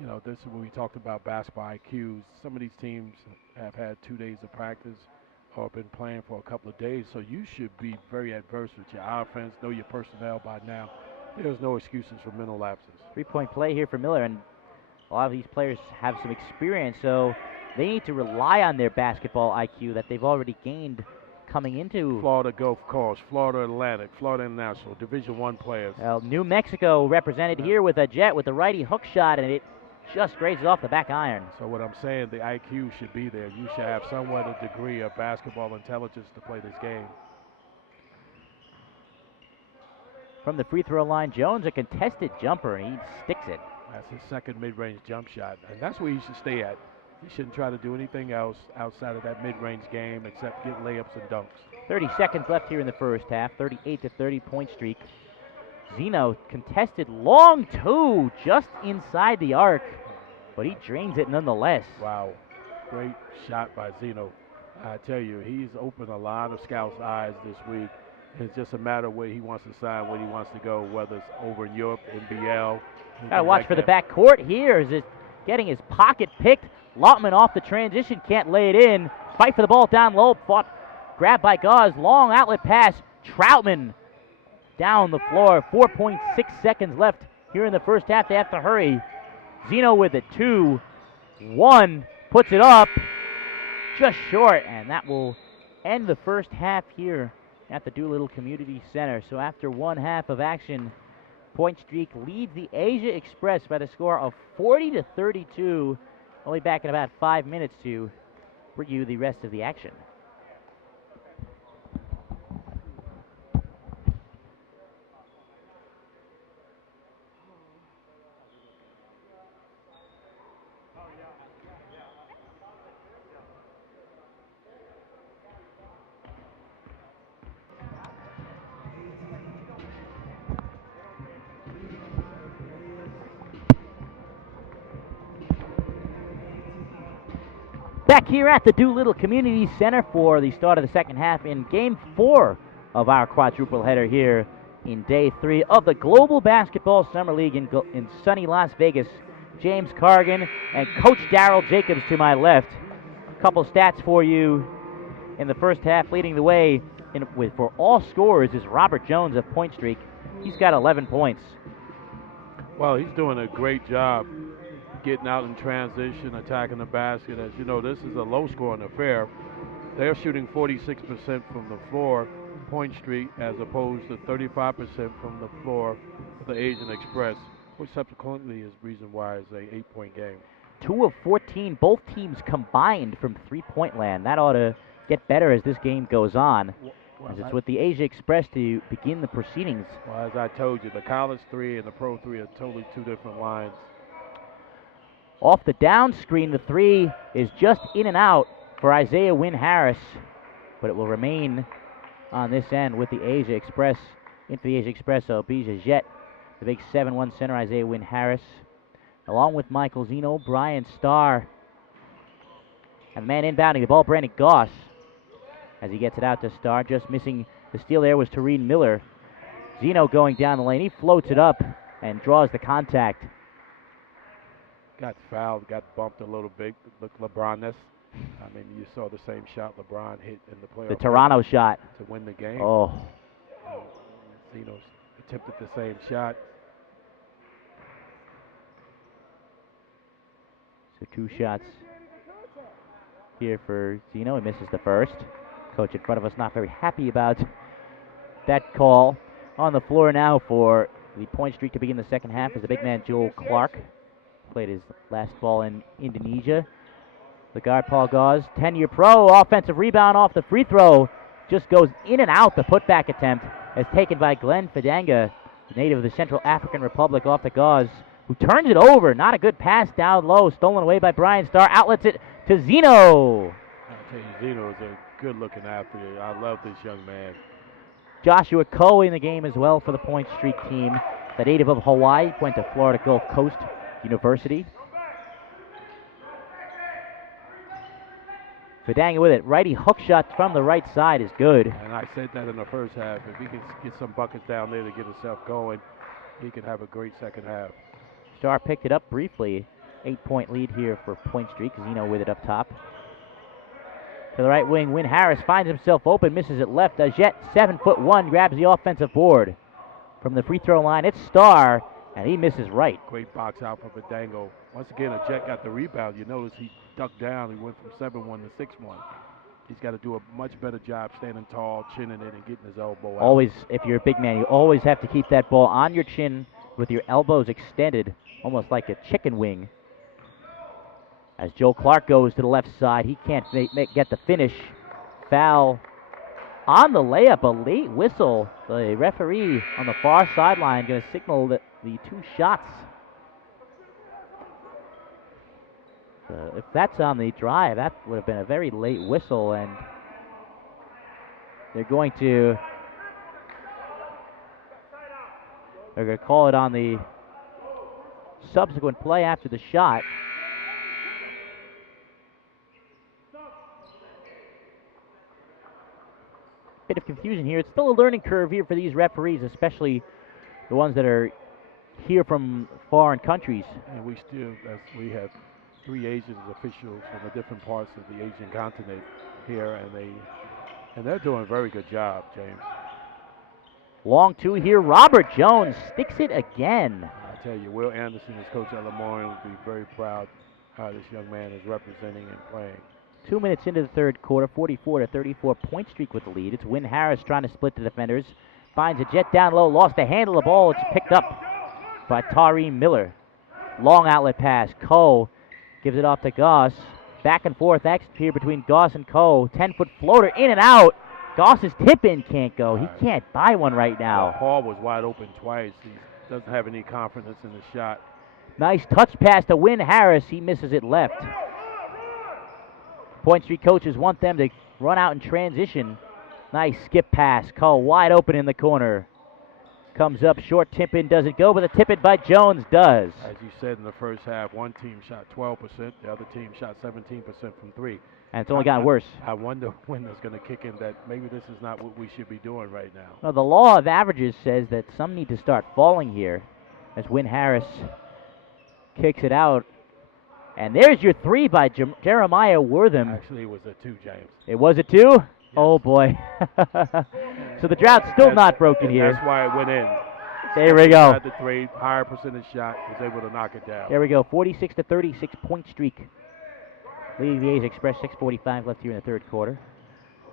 you know, this is when we talked about basketball IQs. Some of these teams have had 2 days of practice or been playing for a couple of days. So you should be very adverse with your offense, know your personnel by now. There's no excuses for mental lapses. 3-point play here for Miller, and a lot of these players have some experience, so they need to rely on their basketball IQ that they've already gained coming into Florida Gulf Coast, Florida Atlantic, Florida International, Division I players. New Mexico represented here with a jet with a righty hook shot, and it just grazes off the back iron. So what I'm saying, the IQ should be there. You should have somewhat a degree of basketball intelligence to play this game. From the free throw line, Jones, a contested jumper, and he sticks it. That's his second mid-range jump shot, and that's where he should stay at. He shouldn't try to do anything else outside of that mid-range game except get layups and dunks. 30 seconds left here in the first half, 38-30 point streak. Zeno contested long two just inside the arc, but he drains it nonetheless. Wow, great shot by Zeno. I tell you, he's opened a lot of scouts' eyes this week. It's just a matter of where he wants to sign, where he wants to go, whether it's over in Europe, NBL. Got to watch for the back court here. Is it getting his pocket picked? Lautman off the transition, can't lay it in. Fight for the ball down low, fought, grabbed by Gauze. Long outlet pass. Troutman down the floor. 4.6 seconds left here in the first half. They have to hurry. Zeno with it. 2-1. Puts it up. Just short. And that will end the first half here at the Doolittle Community Center. So after one half of action, Point Streak leads the Asia Express by the score of 40-32. We'll be back in about 5 minutes to bring you the rest of the action. Back here at the Doolittle Community Center for the start of the second half in Game 4 of our quadruple header here in Day 3 of the Global Basketball Summer League in sunny Las Vegas. James Cargan and Coach Darryl Jacobs to my left. A couple stats for you in the first half. Leading the way for all scorers is Robert Jones of Point Streak. He's got 11 points. Well, he's doing a great job getting out in transition, attacking the basket. As you know, this is a low-scoring affair. They're shooting 46% from the floor, Point Street, as opposed to 35% from the floor of the Asian Express, which subsequently is the reason why it's a 8-point game. 2 of 14, both teams combined from three-point land. That ought to get better as this game goes on, as it's with the Asia Express to begin the proceedings. Well, as I told you, the college 3 and the pro 3 are totally two different lines. Off the down screen, the 3 is just in and out for Isaiah Wynn Harris, but it will remain on this end with the Asia Express. Into the Asia Express, so Bija Jet, the big 7'1" center, Isaiah Wynn Harris, along with Michael Zeno, Brian Starr, and the man inbounding the ball, Brandon Goss, as he gets it out to Starr. Just missing the steal there was Tareen Miller. Zeno going down the lane. He floats it up and draws the contact. Got fouled, got bumped a little bit. Look, LeBron-ness. I mean, you saw the same shot LeBron hit in the playoff. The Toronto shot. To win the game. Oh. Zeno attempted the same shot. So 2 shots here for Zeno. He misses the first. Coach in front of us not very happy about that call. On the floor now for the point streak to begin the second half is the big man Joel Clark. Played his last ball in Indonesia. The guard Paul Gauze, 10-year pro, offensive rebound off the free throw. Just goes in and out. The putback attempt is taken by Glenn Fidanga, native of the Central African Republic, off the Gauze, who turns it over. Not a good pass down low. Stolen away by Brian Starr. Outlets it to Zeno. I'll tell you, Zeno is a good-looking athlete. I love this young man. Joshua Coe in the game as well for the Point Street team. The native of Hawaii, went to Florida Gulf Coast University. Fidanga with it. Righty hook shot from the right side is good. And I said that in the first half. If he can get some buckets down there to get himself going, he can have a great second half. Starr picked it up briefly. 8-point lead here for Point Street. Zeno with it up top. To the right wing, Wynn Harris finds himself open, misses it left. Jet, 7'1", grabs the offensive board. From the free throw line, it's Starr, and he misses right. Great box out for Fidanga. Once again, Jet got the rebound. You notice he ducked down. He went from 7'1" to 6'1". He's got to do a much better job standing tall, chinning it, and getting his elbow out. Always, if you're a big man, you always have to keep that ball on your chin with your elbows extended, almost like a chicken wing. As Joe Clark goes to the left side, he can't get the finish. Foul on the layup, a late whistle. The referee on the far sideline going to signal that the 2 shots. If that's on the drive, that would have been a very late whistle, and they're going to call it on the subsequent play after the shot. Bit of confusion here. It's still a learning curve here for these referees, especially the ones that are here from foreign countries. And we have 3 Asian officials from the different parts of the Asian continent here, and they're doing a very good job, James. Long 2 here. Robert Jones sticks it again. I tell you, Will Anderson, as coach at Lemoyne, will be very proud how this young man is representing and playing. 2 minutes into the third quarter, 44-34 point streak with the lead. It's Wynn Harris trying to split the defenders. Finds a Jet down low, lost the handle of the ball. It's picked up by Tareen Miller. Long outlet pass. Coe gives it off to Goss. Back and forth action here between Goss and Coe. 10-foot floater in and out. Goss's tip-in can't go. He can't buy one right now. Well, Hall was wide open twice. He doesn't have any confidence in the shot. Nice touch pass to Wynn Harris. He misses it left. Point Street coaches want them to run out in transition. Nice skip pass. Coe wide open in the corner. Comes up short, tip-in doesn't go, but the tip-in by Jones does. As you said in the first half, one team shot 12%, the other team shot 17% from 3. And it's only gotten worse. I wonder when it's going to kick in that maybe this is not what we should be doing right now. Well, the law of averages says that some need to start falling here as Wynn Harris kicks it out. And there's your 3 by Jeremiah Wortham. Actually, it was a 2, James. It was a 2? Yes. Oh, boy. So the drought's still not broken here. That's why it went in. There we go. Had the three, higher percentage shot, was able to knock it down. There we go. 46-30, 6-point streak. Leading the A's Express, 6:45 left here in the third quarter.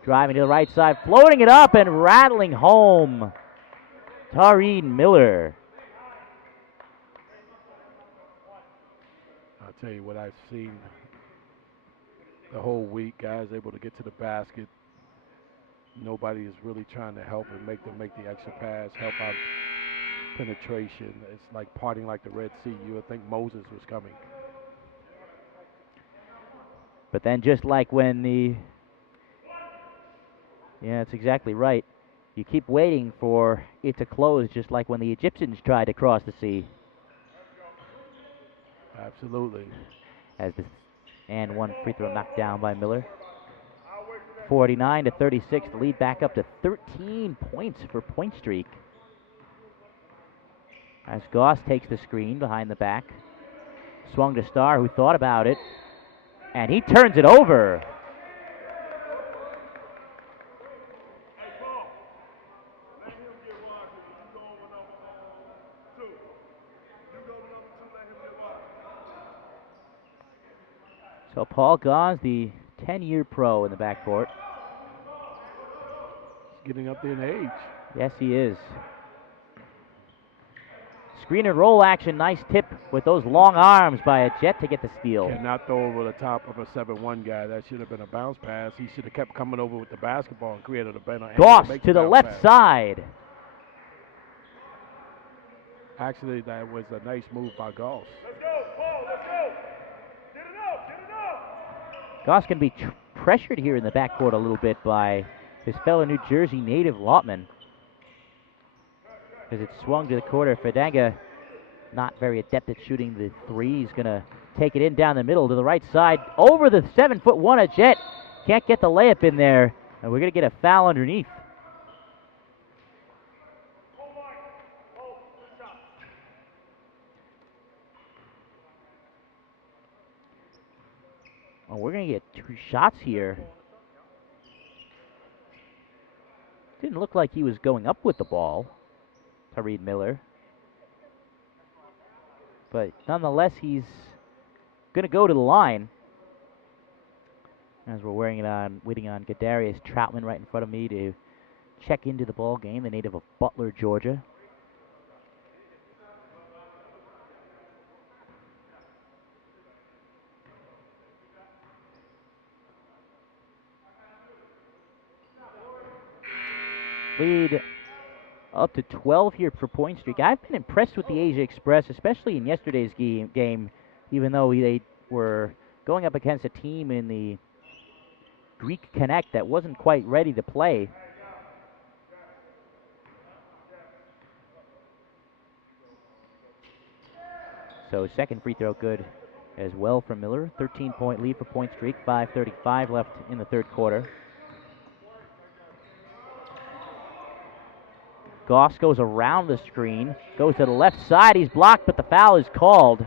Driving to the right side, floating it up and rattling home. Tareen Miller. I'll tell you what I've seen the whole week. Guys able to get to the basket. Nobody is really trying to help and make them make the extra pass, help out penetration. It's like parting like the Red Sea. You would think Moses was coming. But then just like when yeah, that's exactly right. You keep waiting for it to close, just like when the Egyptians tried to cross the sea. Absolutely. As the and one free throw knocked down by Miller. 49-36, the lead back up to 13 points for Point Streak. As Goss takes the screen behind the back. Swung to Starr, who thought about it. And he turns it over. So Paul Goss, the 10-year pro in the backcourt. He's getting up there in age. Yes, he is. Screen and roll action. Nice tip with those long arms by a Jet to get the steal. Cannot throw over the top of a 7-1 guy. That should have been a bounce pass. He should have kept coming over with the basketball and created a better angle Goss make to the bounce left pass. side. Actually, that was a nice move by Goss. Let's go, Paul, let's go. Get it up, get it up. Goss can be pressured here in the backcourt a little bit by his fellow New Jersey native Lotman. As it's swung to the corner, Fadanga not very adept at shooting the three. He's going to take it in down the middle to the right side. Over the 7'1" a Jet. Can't get the layup in there. And we're going to get a foul underneath. Well, we're going to get 2 shots here. Didn't look like he was going up with the ball, Tareen Miller. But nonetheless, he's going to go to the line. As we're waiting on Gadarius Troutman right in front of me to check into the ball game, the native of Butler, Georgia. Lead up to 12 here for Point Streak. I've been impressed with the Asia Express, especially in yesterday's game, even though they were going up against a team in the Greek Connect that wasn't quite ready to play. So second free throw good as well from Miller. 13-point lead for Point Streak. 5:35 left in the third quarter. Goss goes around the screen, goes to the left side. He's blocked, but the foul is called.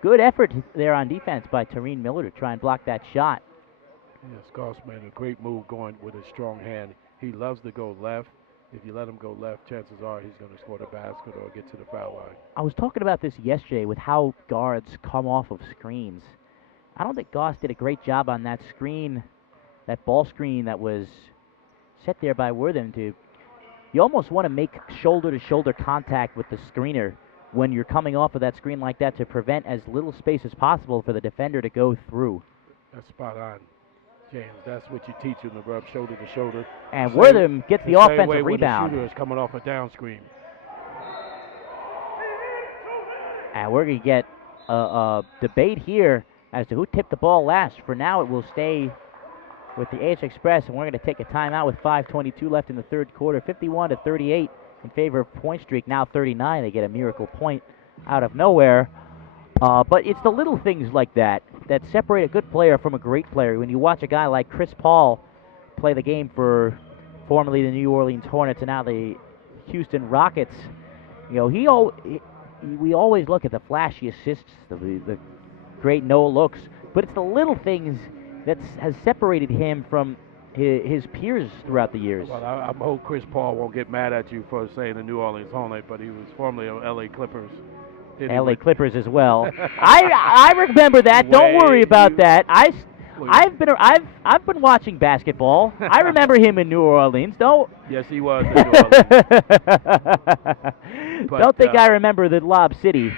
Good effort there on defense by Tareen Miller to try and block that shot. Yes, Goss made a great move going with his strong hand. He loves to go left. If you let him go left, chances are he's going to score the basket or get to the foul line. I was talking about this yesterday with how guards come off of screens. I don't think Goss did a great job on that screen, that ball screen that was set there by Worthington. You almost want to make shoulder-to-shoulder contact with the screener when you're coming off of that screen like that to prevent as little space as possible for the defender to go through. That's spot on, James. That's what you teach them, to rub shoulder to shoulder. And Wortham gets the offensive rebound. The shooter is coming off a down screen. And we're going to get a debate here as to who tipped the ball last. For now, it will stay with the AH Express, and we're going to take a timeout with 5:22 left in the third quarter. 51-38 in favor of Point Streak. Now 39. They get a miracle point out of nowhere. But it's the little things like that that separate a good player from a great player. When you watch a guy like Chris Paul play the game for formerly the New Orleans Hornets and now the Houston Rockets, you know, we always look at the flashy assists, the great no looks, but it's the little things that has separated him from his peers throughout the years. Well, I hope Chris Paul won't get mad at you for saying the New Orleans Hornet, but he was formerly of L.A. Clippers. Then he LA went- Clippers as well. I remember that. Don't worry about that. I've been watching basketball. I remember him in New Orleans. Don't Yes, he was in New Orleans. don't think I remember the Lob City.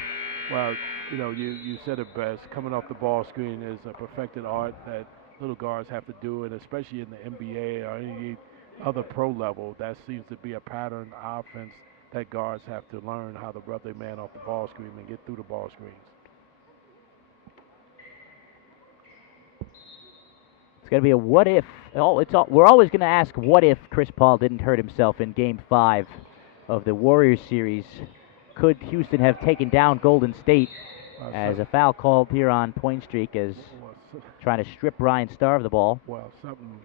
Well, you said it best. Coming off the ball screen is a perfected art that little guards have to do, and especially in the NBA or any other pro level, that seems to be a pattern offense that guards have to learn how to rub their man off the ball screen and get through the ball screens. It's going to be a what if. We're always going to ask what if Chris Paul didn't hurt himself in Game 5 of the Warriors series. Could Houston have taken down Golden State as a foul called here on Point Streak as trying to strip Ryan Starr of the ball? Well, something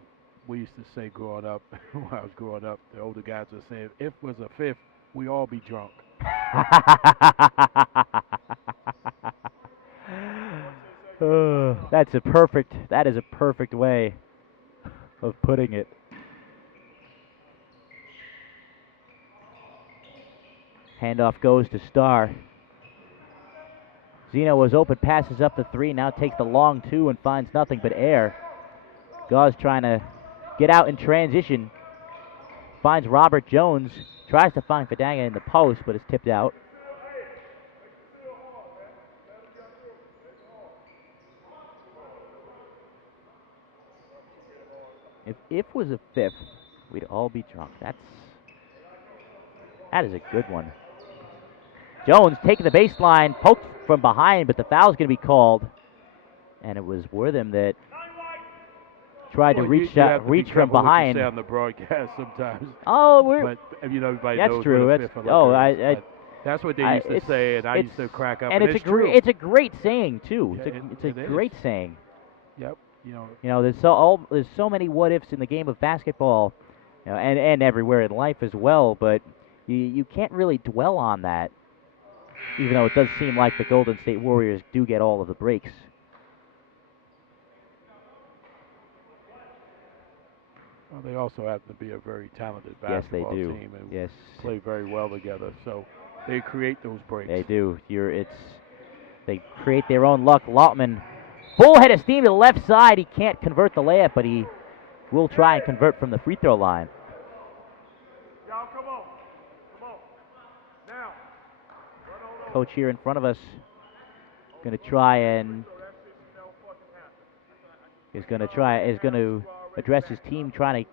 we used to say growing up, when I was growing up, the older guys would say, if was a fifth, we all be drunk. That is a perfect way of putting it. Handoff goes to Starr. Zeno was open, passes up the 3, now takes the long 2 and finds nothing but air. Gauze trying to get out in transition. Finds Robert Jones, tries to find Fadanga in the post, but is tipped out. If was a fifth, we'd all be drunk. That is a good one. Jones taking the baseline, poked from behind, but the foul's going to be called. And it was Wortham that tried to reach from behind. What you say on the broadcast sometimes. Oh, but everybody that's knows true. What a fifth that's what they used to say, and I used to crack up. And it's a great saying too. Yeah, it's a great saying. Yep. There's so many what ifs in the game of basketball, and everywhere in life as well. But you can't really dwell on that, even though it does seem like the Golden State Warriors do get all of the breaks. Well, they also happen to be a very talented basketball team and play very well together. So they create those breaks. They do. They create their own luck. Lautman, full head of steam to the left side. He can't convert the layup, but he will try and convert from the free throw line. Y'all, come on. Now. Coach here in front of us going to try and is going to address his team trying to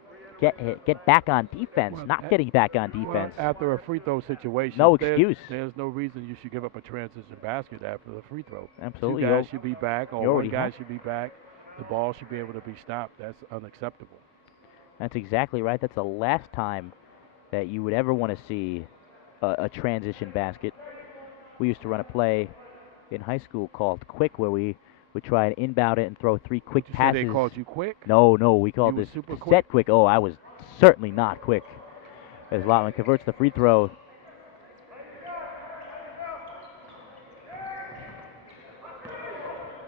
get back on defense, not getting back on defense. Well, after a free throw situation, no excuse. There's no reason you should give up a transition basket after the free throw. Absolutely. 2 guys should be back, or 1 guy should be back. The ball should be able to be stopped. That's unacceptable. That's exactly right. That's the last time that you would ever want to see a transition basket. We used to run a play in high school called Quick, where we would try and inbound it and throw 3 quick passes. They called you Quick? No, we called this set quick. Oh, I was certainly not quick. As Lautman converts the free throw.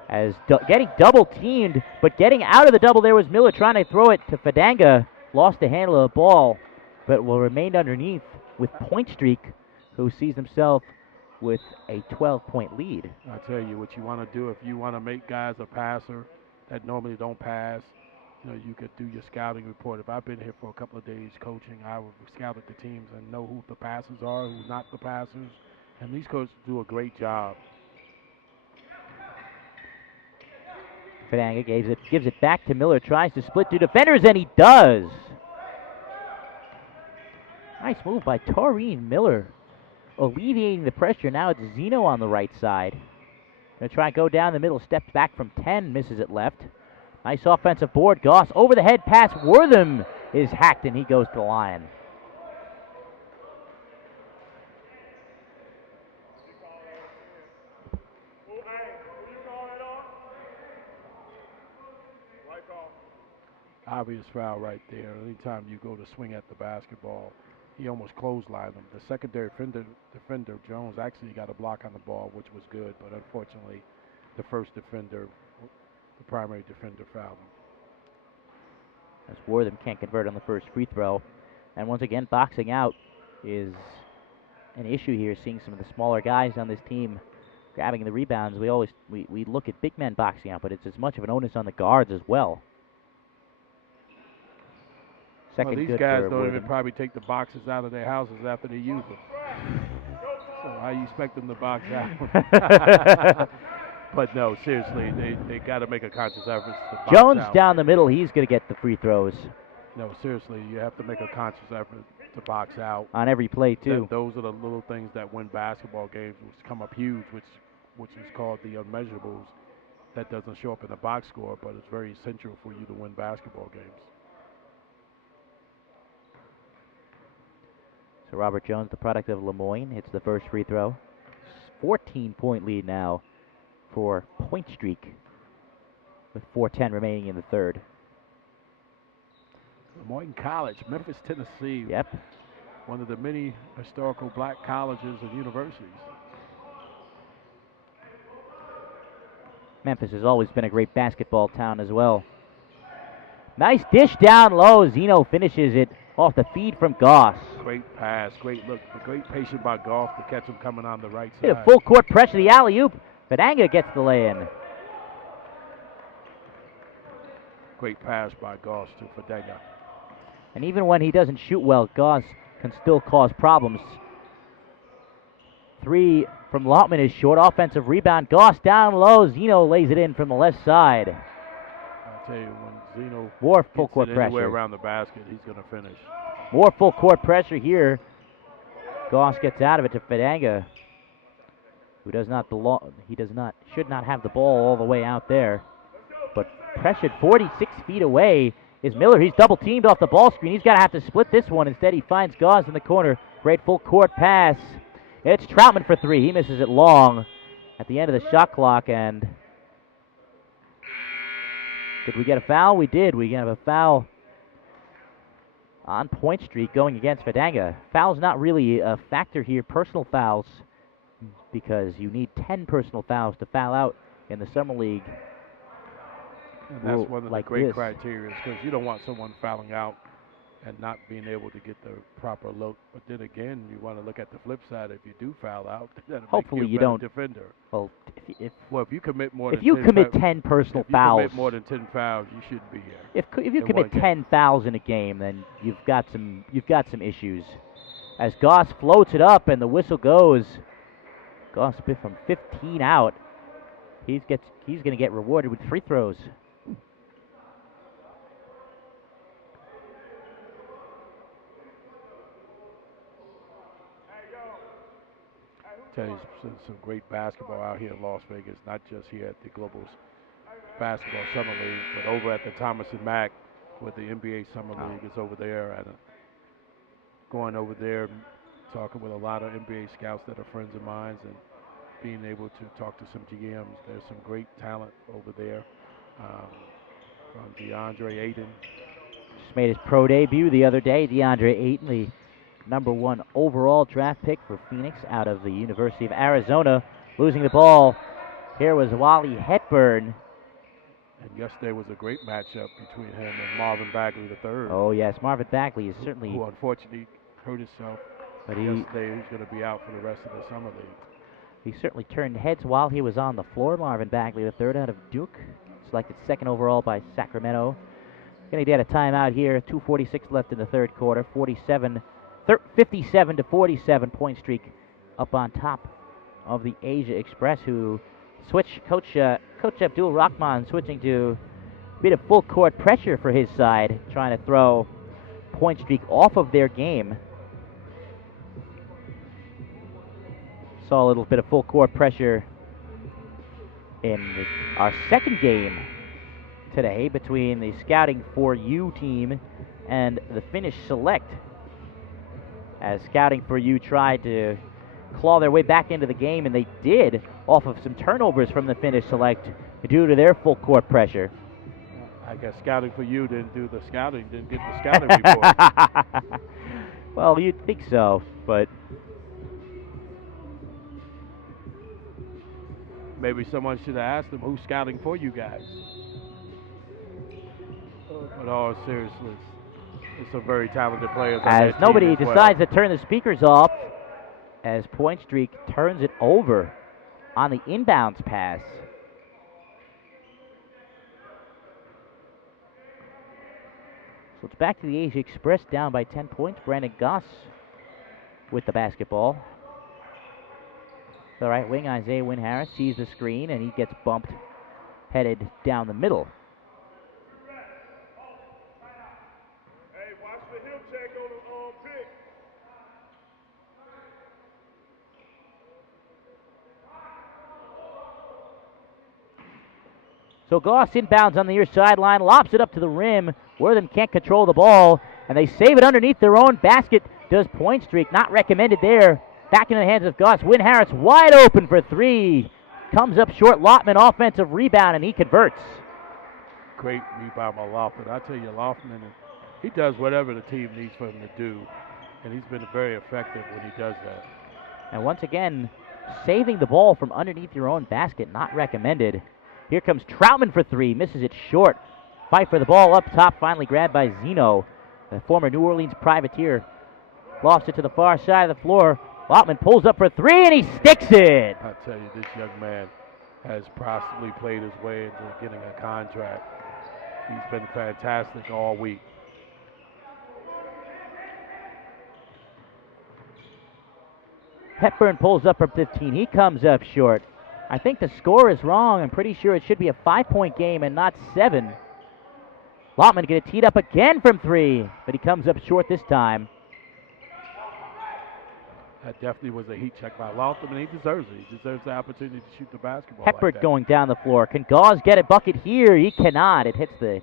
As getting double teamed, but getting out of the double there was Miller trying to throw it to Fadanga. Lost the handle of the ball, but will remain underneath with Point Streak, who sees himself with a 12-point lead. I tell you what you want to do if you want to make guys a passer that normally don't pass. You could do your scouting report. If I've been here for a couple of days coaching, I would scout at the teams and know who the passers are, who's not the passers. And these coaches do a great job. Fadanga gives it back to Miller, tries to split 2 defenders, and he does. Nice move by Taurine Miller, alleviating the pressure. Now it's Zeno on the right side. Gonna try and go down the middle, steps back from 10, misses it left. Nice offensive board. Goss over the head pass. Wortham is hacked, and he goes to the line. Obvious foul right there. Anytime you go to swing at the basketball, he almost clotheslined him. The secondary defender, Jones, actually got a block on the ball, which was good, but unfortunately, the first defender, the primary defender, fouled him. as Wortham can't convert on the first free throw. And once again, boxing out is an issue here, seeing some of the smaller guys on this team grabbing the rebounds. We look at big men boxing out, but it's as much of an onus on the guards as well. Second these good guys for don't Wortham. even probably take the boxes out of their houses after they use them. So how you expect them to box out? But no, seriously, they got to make a conscious effort to box Jones out. down the middle. He's going to get the free throws No, seriously, you have to make a conscious effort to box out. on every play, too. Those are the little things that win basketball games, which come up huge, which is called the unmeasurables. That doesn't show up in the box score, but it's very essential for you to win basketball games. So Robert Jones, the product of Lemoyne, hits the first free throw. 14-point lead now for Point Streak with 4:10 remaining in the third. Lemoyne College, Memphis, Tennessee. Yep. One of the many historical black colleges and universities. Memphis has always been a great basketball town as well. Nice dish down low. Zeno finishes it off the feed from Goss. Great pass, great look, great patience by Goff to catch him coming on the right Hit a side. full court pressure, the alley-oop. Fadanga gets the lay-in. Great pass by Goss to Fadanga. And even when he doesn't shoot well, Goss can still cause problems. Three from Lautman is short. Offensive rebound. Goss down low. Zeno lays it in from the left side. I'll tell you, when Zeno More full gets court it anywhere pressure. around the basket, he's going to finish. More full court pressure here. Goss gets out of it to Fadanga, who does not belong. Should not have the ball all the way out there. But pressured 46 feet away is Miller. He's double teamed off the ball screen. He's going to have to split this one. Instead, he finds Goss in the corner. Great full court pass. It's Troutman for three. He misses it long at the end of the shot clock. And did we get a foul? We did. We have a foul on Point Streak going against Fadanga. Foul's not really a factor here, personal fouls, because you need 10 personal fouls to foul out in the Summer League. And rule that's one of the like great this. criteria, because you don't want someone fouling out and not being able to get the proper look. But then again, you want to look at the flip side. If you do foul out, that'll Hopefully make you you a better don't- defender. Well, Well, if you commit more if than you 10 commit fou- 10 personal if you fouls, commit more than 10 fouls, you shouldn't be here. if you in commit one game. 10 fouls in a game, then you've got some issues. As Goss floats it up and the whistle goes, Goss from 15 out. He's going to get rewarded with free throws. Tell you, some great basketball out here in Las Vegas, not just here at the Global Basketball Summer League, but over at the Thomas and Mack, where the NBA Summer League is over there. And going over there, talking with a lot of NBA scouts that are friends of mine, and being able to talk to some GMs. There's some great talent over there. From DeAndre Ayton. Just made his pro debut the other day. DeAndre Ayton, the #1 overall draft pick for Phoenix out of the University of Arizona. Losing the ball. Here was Wally Hepburn. And yesterday was a great matchup between him and Marvin Bagley III. Oh, yes. Marvin Bagley is certainly. Who unfortunately hurt himself But yesterday. He's going to be out for the rest of the Summer League. he certainly turned heads while he was on the floor. Marvin Bagley III out of Duke. Selected second overall by Sacramento. Going to get a timeout here. 2:46 left in the third quarter. 57 to 47 Point Streak up on top of the Asia Express, who switch Coach Abdul Rahman switching to a bit of full court pressure for his side, trying to throw Point Streak off of their game. Saw a little bit of full court pressure in our second game today between the Scouting for You team and the Finnish Select, as Scouting for You tried to claw their way back into the game, and they did off of some turnovers from the Finnish Select due to their full court pressure. I guess Scouting for You didn't do the scouting, didn't get the scouting report. Well, you'd think so, but Maybe someone should have asked them who's scouting for you guys. But all seriousness, it's some very talented players on As that nobody team as decides well. to turn the speakers off, as Point Streak turns it over on the inbounds pass. So it's back to the Asia Express, down by 10 points. Brandon Goss with the basketball. The right wing, Isaiah Wynn Harris, sees the screen, and he gets bumped, headed down the middle. Hey, watch the hip check on the pick. So Goss inbounds on the near sideline, lobs it up to the rim. Wortham can't control the ball, and they save it underneath their own basket. Does Point Streak, not recommended there. Back into the hands of Goss. Wynn Harris wide open for three. Comes up short. Lotman offensive rebound, and he converts. Great rebound by Loftman. I tell you, Loftman, he does whatever the team needs for him to do, and he's been very effective when he does that. And once again, saving the ball from underneath your own basket, not recommended. Here comes Troutman for three, misses it short. Fight for the ball up top, finally grabbed by Zeno, the former New Orleans Privateer. Lost it to the far side of the floor. Lotman pulls up for three, and he sticks it. I tell you, this young man has possibly played his way into getting a contract. He's been fantastic all week. Hepburn pulls up from 15. He comes up short. I think the score is wrong. I'm pretty sure it should be a 5-point game and not 7. Lotman get it teed up again from 3, but he comes up short this time. That definitely was a heat check by Loftman, and he deserves it. He deserves the opportunity to shoot the basketball Hepburn like that. going down the floor. Can Gauze get a bucket here? He cannot. It hits the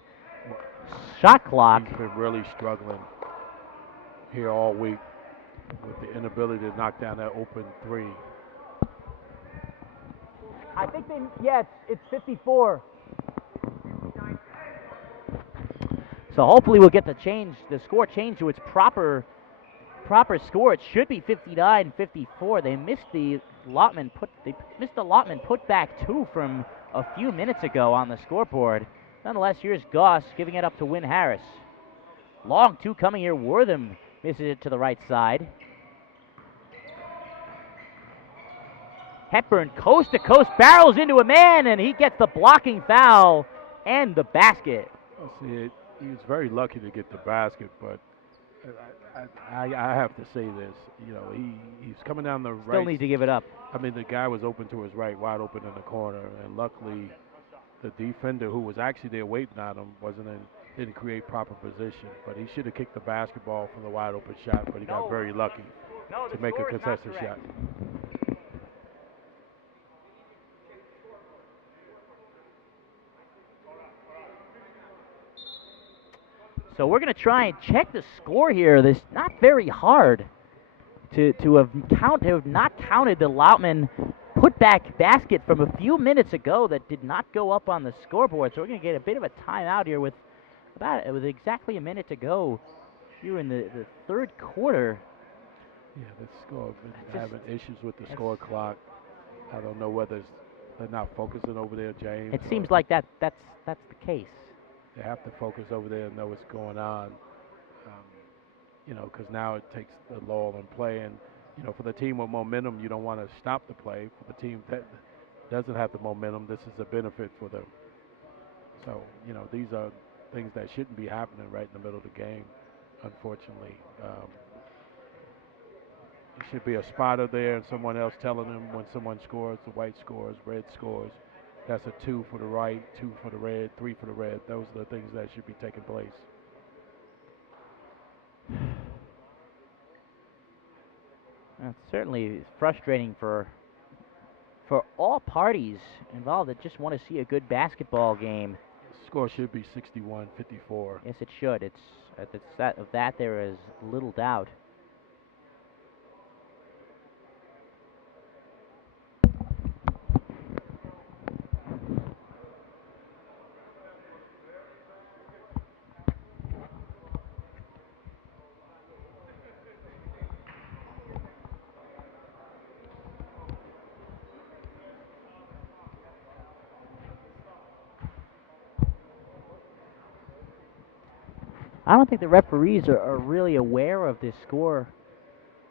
shot clock. He's been really struggling here all week with the inability to knock down that open three. I think it's 54. So hopefully we'll get the score changed to its proper score. It should be 59-54. They missed the Lotman putback 2 from a few minutes ago on the scoreboard. Nonetheless, here's Goss giving it up to Wynn Harris. Long 2 coming here. Wortham misses it to the right side. Hepburn coast to coast barrels into a man, and he gets the blocking foul and the basket. See, he was very lucky to get the basket, but I have to say this. You know, he's coming down the right. Still needs to give it up. I mean, the guy was open to his right, wide open in the corner, and luckily the defender who was actually there waiting on him didn't create proper position. But he should have kicked the basketball from the wide open shot, but he got very lucky to make a contested shot. So we're going to try and check the score here. This not very hard to have not counted the Loutman putback basket from a few minutes ago that did not go up on the scoreboard. So we're going to get a bit of a timeout here with exactly a minute to go here in the third quarter. Yeah, the score been having issues with the score clock. I don't know whether they're not focusing over there, James. It seems like that's the case. They have to focus over there and know what's going on, you know, because now it takes the lull in play. And, you know, for the team with momentum, you don't want to stop the play. For the team that doesn't have the momentum, this is a benefit for them. So, you know, these are things that shouldn't be happening right in the middle of the game, unfortunately. There should be a spotter there and someone else telling them when someone scores, the white scores, red scores. That's a 2 for the right, 2 for the red, 3 for the red. Those are the things that should be taking place. It's certainly frustrating for all parties involved that just want to see a good basketball game. The score should be 61-54. Yes, it should. Of that there is little doubt. I don't think the referees are really aware of this score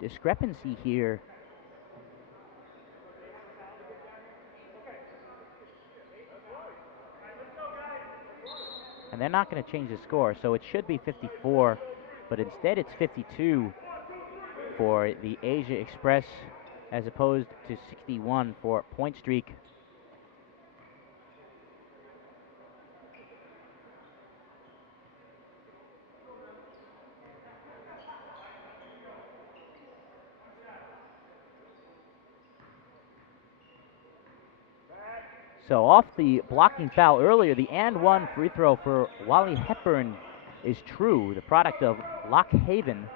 discrepancy here. And they're not going to change the score, so it should be 54, but instead it's 52 for the Asia Express as opposed to 61 for Point Streak. So off the blocking foul earlier, the and one free throw for Wally Hepburn is true, the product of Lock Haven.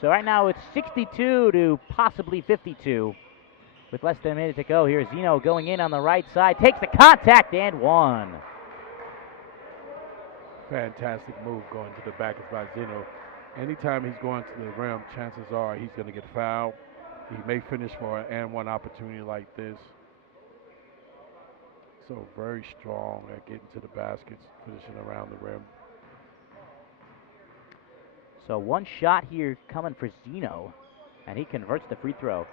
So right now it's 62 to possibly 52. With less than a minute to go, here's Zeno going in on the right side, takes the contact and one. Fantastic move going to the back by Zeno. Anytime he's going to the rim, chances are he's going to get fouled. He may finish for an and one opportunity like this. So very strong at getting to the baskets, finishing around the rim. So one shot here coming for Zeno, and he converts the free throw.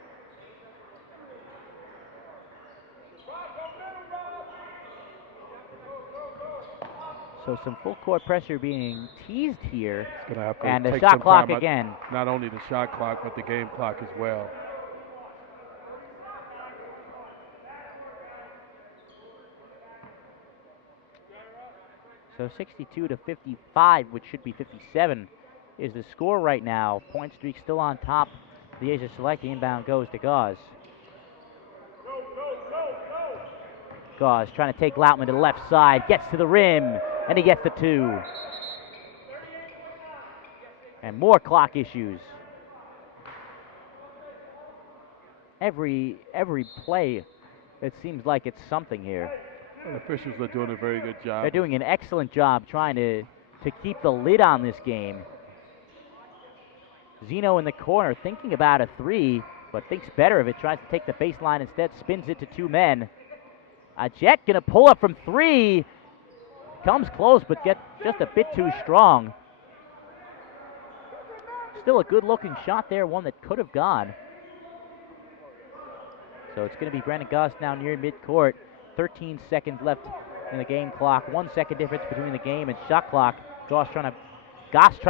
So some full court pressure being teased here, It's gonna have to and the take shot some clock time again. Not only the shot clock, but the game clock as well. So 62 to 55, which should be 57, is the score right now. Point streak still on top. The Asia Select inbound goes to Gauze. Gauze trying to take Lautman to the left side, gets to the rim, and he gets the two. And more clock issues. Every play, it seems like it's something here. The officials are doing a very good job. They're doing an excellent job trying to keep the lid on this game. Zeno in the corner thinking about a three, but thinks better of it. Tries to take the baseline instead, spins it to two men. Jet gonna pull up from three. Comes close, but gets just a bit too strong. Still a good-looking shot there, one that could have gone. So it's going to be Brandon Goss now near midcourt. 13 seconds left in the game clock. 1 second difference between the game and shot clock. Goss trying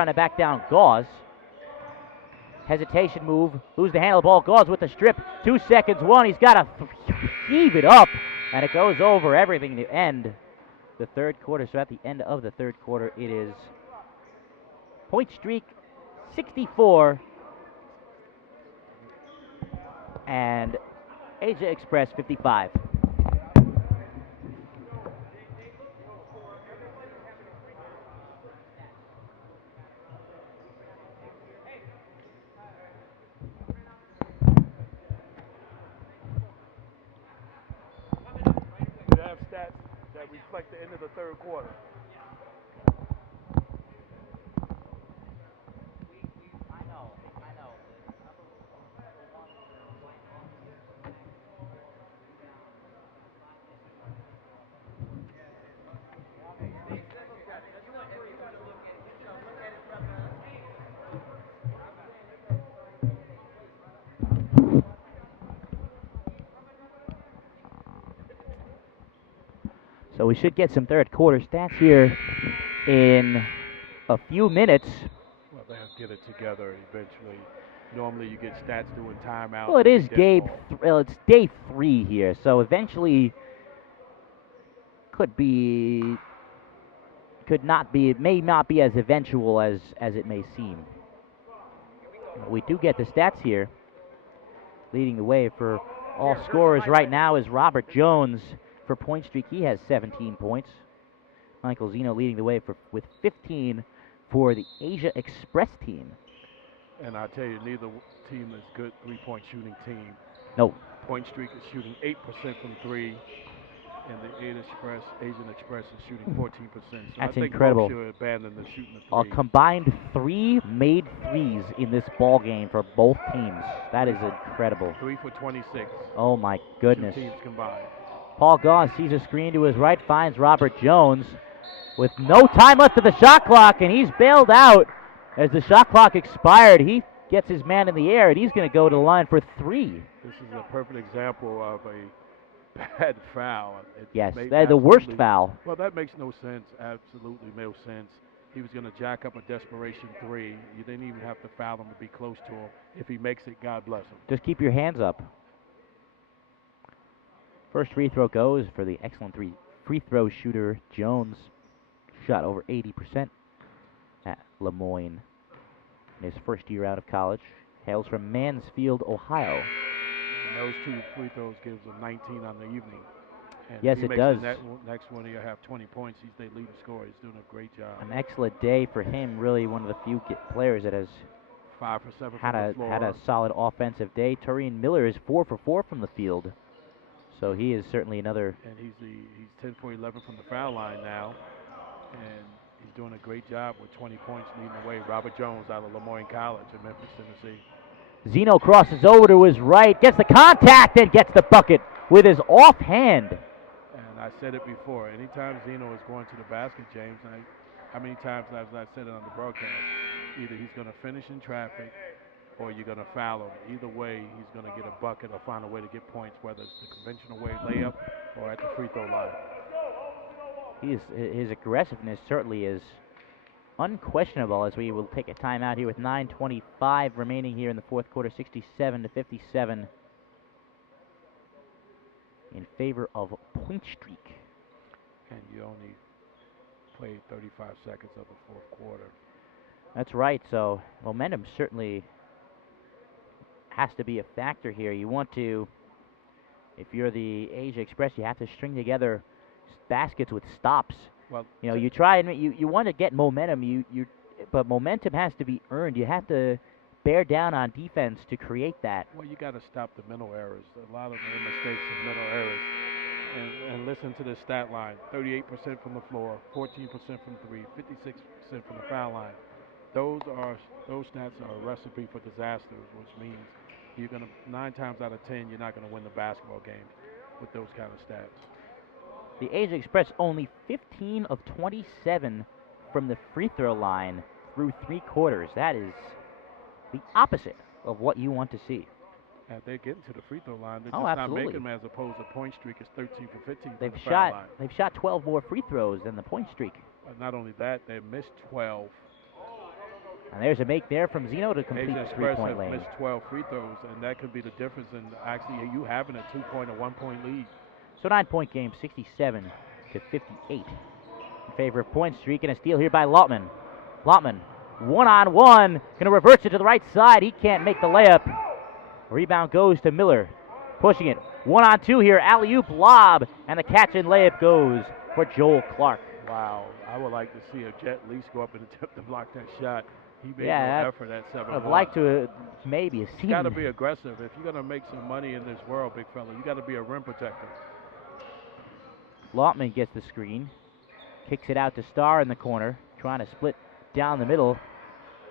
to back down Gauze. Hesitation move. Lose the handle of the ball. Gauze with the strip. 2 seconds. One. He's got to heave it up. And it goes over everything to end the third quarter. So at the end of the third quarter, it is Point Streak 64 and Asia Express 55. We have stats that reflect the end of the third quarter. So we should get some third quarter stats here in a few minutes. Well, they have to get it together eventually. Normally you get stats doing timeouts. Well, it is it's day 3 here, so eventually it may not be as eventual as it may seem. We do get the stats here. Leading the way for all scorers right now is Robert Jones for Point Streak. He has 17 points. Michael Zeno leading the way with 15 for the Asia Express team. And I tell you, neither team is good three-point shooting team. No. Point Streak is shooting 8% from three, and the Asian Express is shooting 14%. So That's I think incredible. both should abandon the shooting A the three. combined 3 made threes in this ball game for both teams. That is incredible. 3 for 26. Oh my goodness. Two teams combined. Paul Gauze sees a screen to his right, finds Robert Jones. with no time left of the shot clock, and he's bailed out as the shot clock expired. He gets his man in the air, and he's going to go to the line for 3. This is a perfect example of a bad foul. Yes, they're the worst foul. Well, that makes no sense. Absolutely no sense. He was going to jack up a desperation 3. You didn't even have to foul him to be close to him. If he makes it, God bless him. Just keep your hands up. First free throw goes for the excellent free throw shooter Jones. Shot over 80% at Lemoyne in his first year out of college. Hails from Mansfield, Ohio. And those 2 free throws gives him 19 on the evening. And yes, if he it makes does. The next one, he'll have 20 points. He's the leading scorer. He's doing a great job. An excellent day for him. Really, one of the few players that has 5 for 7 had from the floor. Had a solid offensive day. Turian Miller is 4 for 4 from the field, so he is certainly another. And he's 10 for 11 from the foul line now, and he's doing a great job with 20 points leading the way. Robert Jones out of Lemoyne College in Memphis, Tennessee. Zeno crosses over to his right, gets the contact, and gets the bucket with his offhand. And I said it before. Anytime Zeno is going to the basket, James, how many times have I said it on the broadcast? Either he's going to finish in traffic or you're going to foul him. Either way, he's going to get a bucket or find a way to get points, whether it's the conventional way, layup, or at the free throw line. His aggressiveness certainly is unquestionable, as we will take a timeout here with 9:25 remaining here in the fourth quarter, 67-57 in favor of Point Streak. And you only played 35 seconds of the fourth quarter. That's right, so momentum certainly has to be a factor here. You want to, if you're the Asia Express, you have to string together baskets with stops. Well, you know, you try and you want to get momentum. But momentum has to be earned. You have to bear down on defense to create that. Well, you got to stop the mental errors. A lot of the mistakes are mental errors. And listen to this stat line: 38% from the floor, 14% from 3, 56% from the foul line. Those stats are a recipe for disasters, which means you're gonna 9 times out of 10 you're not gonna win the basketball game with those kind of stats. The Asia Express only 15 of 27 from the free throw line through 3 quarters. That is the opposite of what you want to see. And they're getting to the free throw line. They're just not making them, as opposed to Point Streak is 13 for 15 from the foul line. They've shot 12 more free throws than the Point Streak. Not only that, they missed 12. And there's a make there from Zeno to complete Asia the Express three-point have lane. missed 12 free throws, and that could be the difference in actually you having a 2-point or 1-point lead. So 9-point game, 67-58 in favor of Point Streak, and a steal here by Lautman. Lautman, one-on-one, going to reverse it to the right side. He can't make the layup. Rebound goes to Miller, pushing it. 1-on-2 here, alley-oop lob, and the catch and layup goes for Joel Clark. Wow, I would like to see a Jet at least go up and attempt to block that shot. He made no effort at 7-1. I'd like to maybe have seen. You got to be aggressive. If you're going to make some money in this world, big fella, you got to be a rim protector. Lautman gets the screen, kicks it out to Starr in the corner, trying to split down the middle.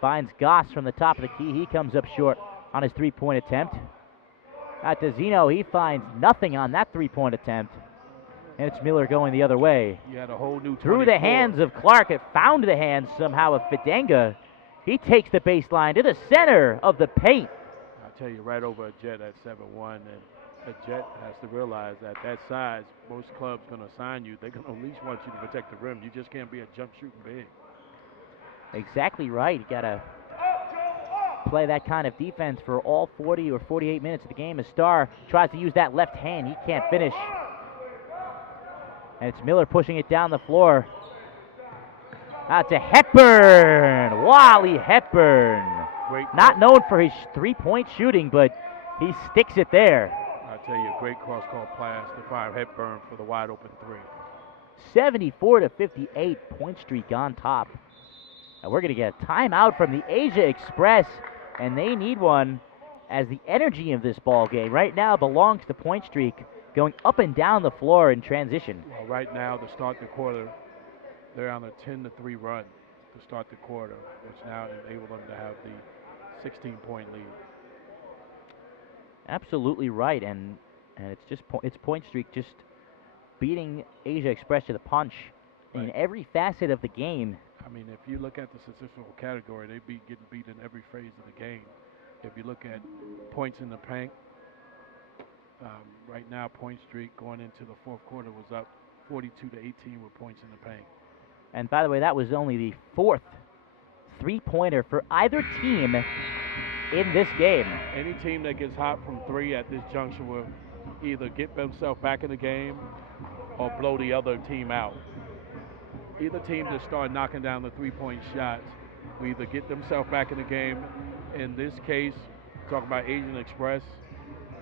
Finds Goss from the top of the key. He comes up short on his three-point attempt. Out to Zeno. He finds nothing on that three-point attempt. And it's Miller going the other way. You had a whole new through the hands of Clark. It found the hands somehow of Fidanga. He takes the baseline to the center of the paint. I'll tell you, right over a Jet at 7-1, and a Jet has to realize that size, most clubs going to assign you, they're going to at least want you to protect the rim. You just can't be a jump shooting big. Exactly right. You got to play that kind of defense for all 40 or 48 minutes of the game. As Starr tries to use that left hand, he can't finish. And it's Miller pushing it down the floor. Out to Hepburn. Wally Hepburn. Not known for his three-point shooting, but he sticks it there. I'll tell you, a great cross-court pass to find Hepburn for the wide-open 3. 74-58, Point Streak on top. And we're going to get a timeout from the Asia Express, and they need one, as the energy of this ball game right now belongs to Point Streak, going up and down the floor in transition. Well, right now, to start the quarter, they're on a 10-3 run to start the quarter, which now enables them to have the 16-point lead. Absolutely right, and it's Point Streak just beating Asia Express to the punch in every facet of the game. I mean, if you look at the statistical category, they be getting beat in every phase of the game. If you look at points in the paint, right now point streak going into the fourth quarter was up 42 to 18 with points in the paint. And by the way, that was only the fourth three-pointer for either team in this game. Any team that gets hot from three at this juncture will either get themselves back in the game or blow the other team out. Either team that start knocking down the three-point shots will either get themselves back in the game, in this case, talking about Asian Express,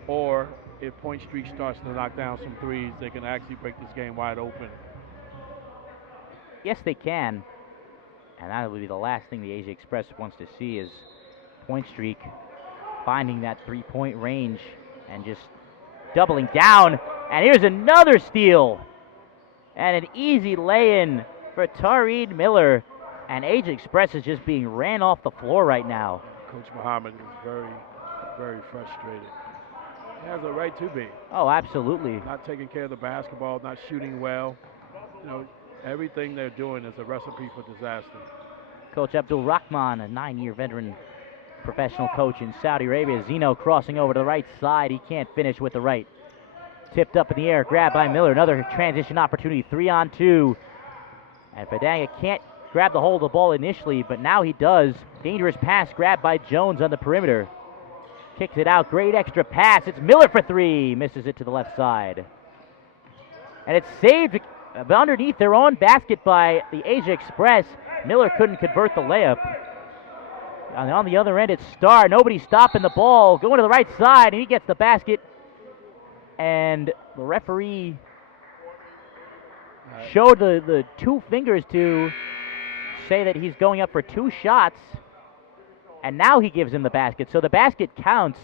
or if Point Streak starts to knock down some threes, they can actually break this game wide open. Yes, they can. And that will be the last thing the Asia Express wants to see is Point Streak finding that three-point range and just doubling down. And here's another steal. And an easy lay-in for Tareed Miller. And Asia Express is just being ran off the floor right now. Coach Muhammad is very, very frustrated. He has a right to be. Oh, absolutely. Not taking care of the basketball, not shooting well. You know, everything they're doing is a recipe for disaster. Coach Abdul Rahman, a 9-year veteran professional coach in Saudi Arabia. Zeno crossing over to the right side. He can't finish with the right. Tipped up in the air, grabbed by Miller. Another transition opportunity, 3-on-2. And Fadanga can't grab the hold of the ball initially, but now he does. Dangerous pass grabbed by Jones on the perimeter. Kicks it out, great extra pass. It's Miller for three. Misses it to the left side. And it's saved underneath their own basket by the Asia Express. Miller couldn't convert the layup. And on the other end, it's Starr. Nobody stopping the ball. Going to the right side, and he gets the basket. And the referee showed the two fingers to say that he's going up for two shots. And now he gives him the basket. So the basket counts.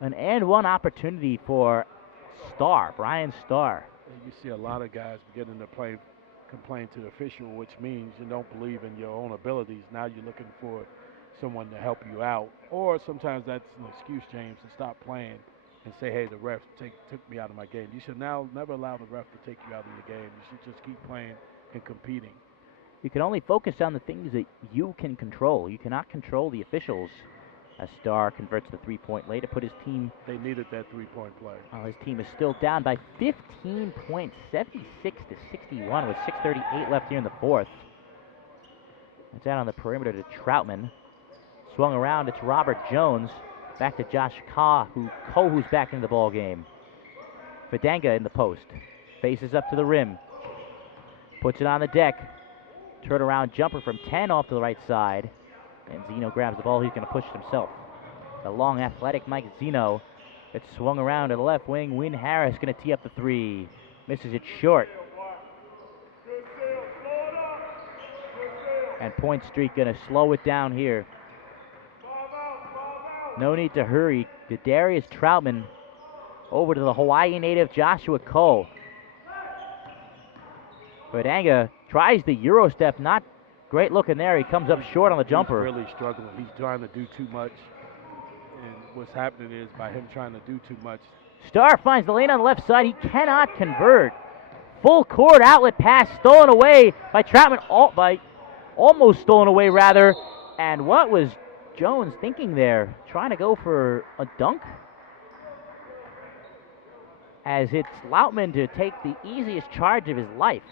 An and one opportunity for Starr, Brian Starr. You see a lot of guys beginning to complain to the official, which means you don't believe in your own abilities. Now you're looking for someone to help you out. Or sometimes that's an excuse, James, to stop playing and say, hey, the ref took me out of my game. You should now never allow the ref to take you out of your game. You should just keep playing and competing. You can only focus on the things that you can control. You cannot control the officials. As Starr converts the three-point lay to put his team. They needed that three-point play. Well, his team is still down by 15 points, 76-61, with 6:38 left here in the fourth. It's out on the perimeter to Troutman. Swung around, it's Robert Jones. Back to Josh Kohu's back into the ball game. Fadanga in the post. Faces up to the rim. Puts it on the deck. Turnaround jumper from 10 off to the right side. And Zeno grabs the ball. He's going to push it himself. The long, athletic Mike Zeno. It's swung around to the left wing. Wynn Harris going to tee up the three. Misses it short. And Point Streak going to slow it down here. No need to hurry. Darius Troutman over to the Hawaii native Joshua Ko. Fadanga tries the Euro step. Not great looking there. He comes up short on the jumper. He's really struggling. He's trying to do too much. And what's happening is by him trying to do too much. Starr finds the lane on the left side. He cannot convert. Full court outlet pass stolen away by Troutman. Almost stolen away, rather. And what was Jones thinking there? Trying to go for a dunk? As it's Lautman to take the easiest charge of his life.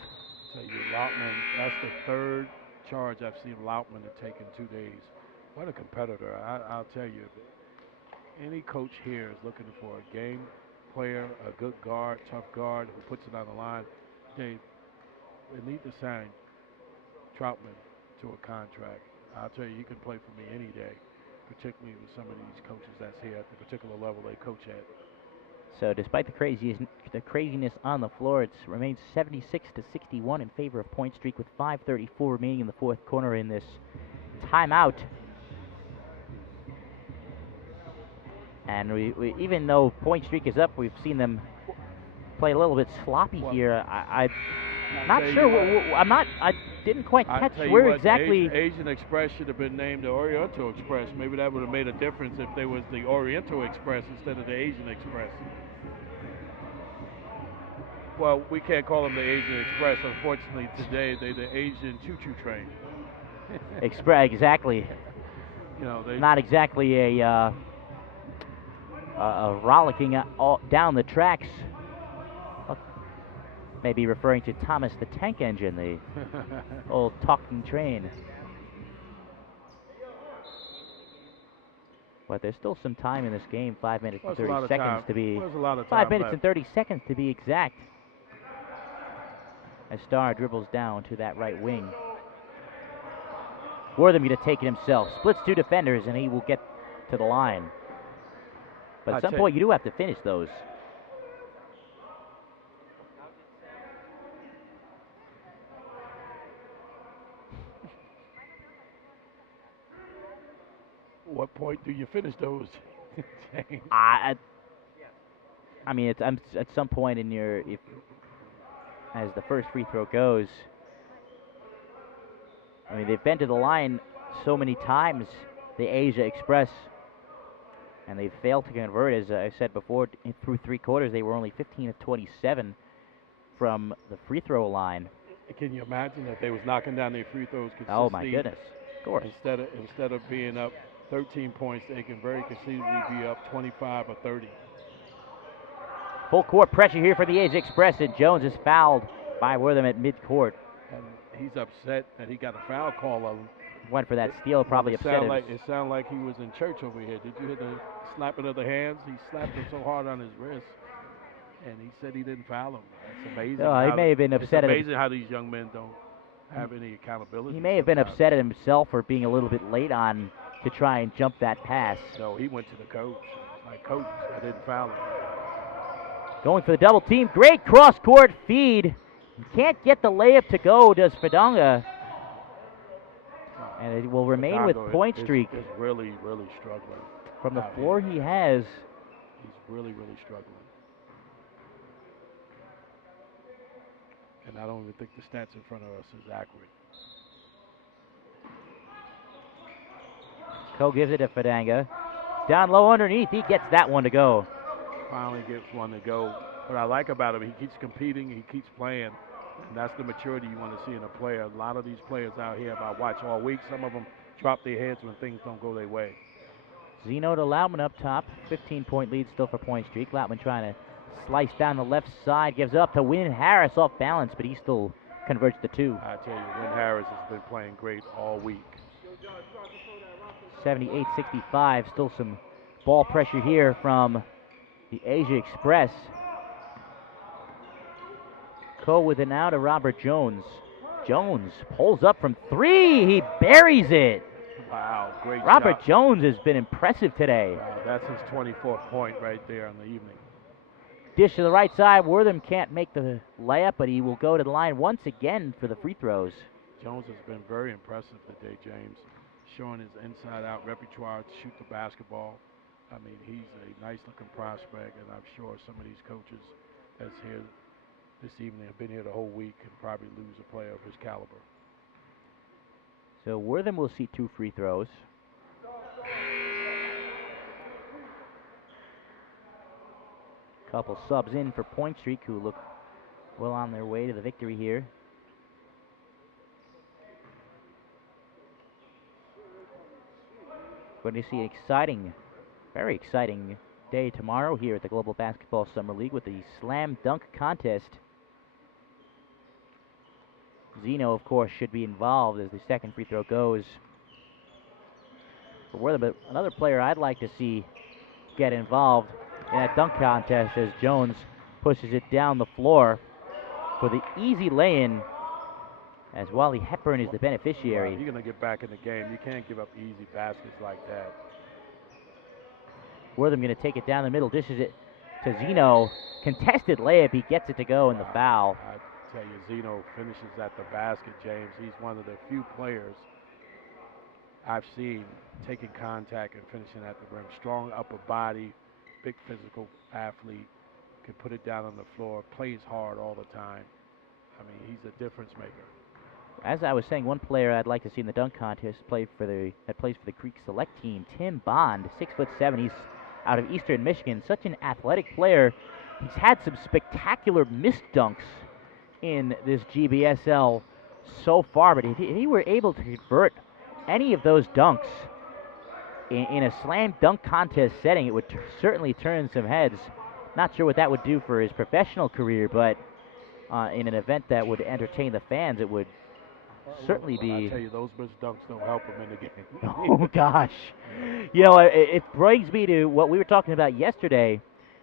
I tell you, Lautman, that's the third charge I've seen Lautman to take in 2 days. What a competitor. I'll tell you, any coach here is looking for a game player, a good guard, tough guard who puts it on the line. They need to sign Troutman to a contract. I'll tell you, you can play for me any day, particularly with some of these coaches that's here at the particular level they coach at. So despite the craziness on the floor, it remains 76-61 in favor of Point Streak with 5:34 remaining in the fourth quarter in this timeout. And we even though Point Streak is up, we've seen them play a little bit sloppy here. I'm not sure. I didn't quite catch where exactly. Asian Express should have been named the Oriental Express. Maybe that would have made a difference if they was the Oriental Express instead of the Asian Express. Well, we can't call them the Asian Express. Unfortunately, today they're the Asian choo-choo train. Exactly. You know, they Not exactly a rollicking all down the tracks. Maybe referring to Thomas the Tank Engine, the old talking train. But there's still some time in this game. 5 minutes and 30 seconds to be. There's a lot of 5 time minutes left. and 30 seconds to be exact. As Starr dribbles down to that right wing. Wortham going to take it himself. Splits two defenders, and he will get to the line. But at some point, you do have to finish those. What point do you finish those, James? I mean, it's at some point in as the first free throw goes. I mean, they've been to the line so many times, the Asia Express, and they've failed to convert. As I said before, through three quarters, they were only 15 of 27 from the free throw line. Can you imagine if they was knocking down their free throws consistently? Oh my goodness! Of course. Instead of being up 13 points, they can very conceivably be up 25 or 30. Full court pressure here for the Asia Express, and Jones is fouled by Wortham at midcourt. And he's upset that he got a foul call on him. Went for that steal, probably upset him. It sounded like he was in church over here. Did you hear the slapping of the hands? He slapped him so hard on his wrist, and he said he didn't foul him. That's amazing. He may have been upset. It's amazing how these young men don't have any accountability. He may have been upset at himself for being a little bit late on to try and jump that pass. So he went to the coach. Like, coach, I didn't foul him. Going for the double team. Great cross-court feed. Can't get the layup to go, does Fidanga. And it will remain with point streak. Is really, really struggling. From the floor he has. He's really, really struggling. And I don't even think the stats in front of us is accurate. Ko gives it to Fidanga. Down low underneath. He gets that one to go. Finally gets one to go. What I like about him, he keeps competing, he keeps playing, and that's the maturity you want to see in a player. A lot of these players out here, I watch all week, some of them drop their heads when things don't go their way. Zeno to Loudman up top. 15-point lead still for point streak. Loudman trying to slice down the left side. Gives up to Wynn Harris off balance, but he still converts the two. I tell you, Wynn Harris has been playing great all week. 78-65. Still some ball pressure here from the Asia Express. Ko with an out to Robert Jones. Jones pulls up from three. He buries it. Wow, great Robert shot. Jones has been impressive today. Wow, that's his 24th point right there in the evening. Dish to the right side. Wortham can't make the layup, but he will go to the line once again for the free throws. Jones has been very impressive today, James, showing his inside-out repertoire to shoot the basketball. I mean, he's a nice-looking prospect, and I'm sure some of these coaches that's here this evening have been here the whole week and probably lose a player of his caliber. So Wortham will see two free throws. Couple subs in for Point Streak, who look well on their way to the victory here. Going to see an exciting, very exciting day tomorrow here at the Global Basketball Summer League with the slam dunk contest. Zeno, of course, should be involved as the second free throw goes for Wortham. But another player I'd like to see get involved in that dunk contest as Jones pushes it down the floor for the easy lay-in, as Wally Hepburn is the beneficiary. Well, you're going to get back in the game. You can't give up easy baskets like that. Wortham going to take it down the middle, dishes it to Zeno. Contested layup, he gets it to go in the foul. I tell you, Zeno finishes at the basket, James. He's one of the few players I've seen taking contact and finishing at the rim. Strong upper body, big physical athlete, can put it down on the floor, plays hard all the time. I mean, he's a difference maker. As I was saying, one player I'd like to see in the dunk contest that plays for the Creek Select team, Tim Bond, 6'7". He's out of Eastern Michigan. Such an athletic player. he's had some spectacular missed dunks in this GBSL so far, but if he were able to convert any of those dunks in a slam dunk contest setting, it would certainly turn some heads. Not sure what that would do for his professional career, but in an event that would entertain the fans, it would certainly be. I tell you, those missed dunks don't help him in the game. Oh gosh, you know, it brings me to what we were talking about yesterday.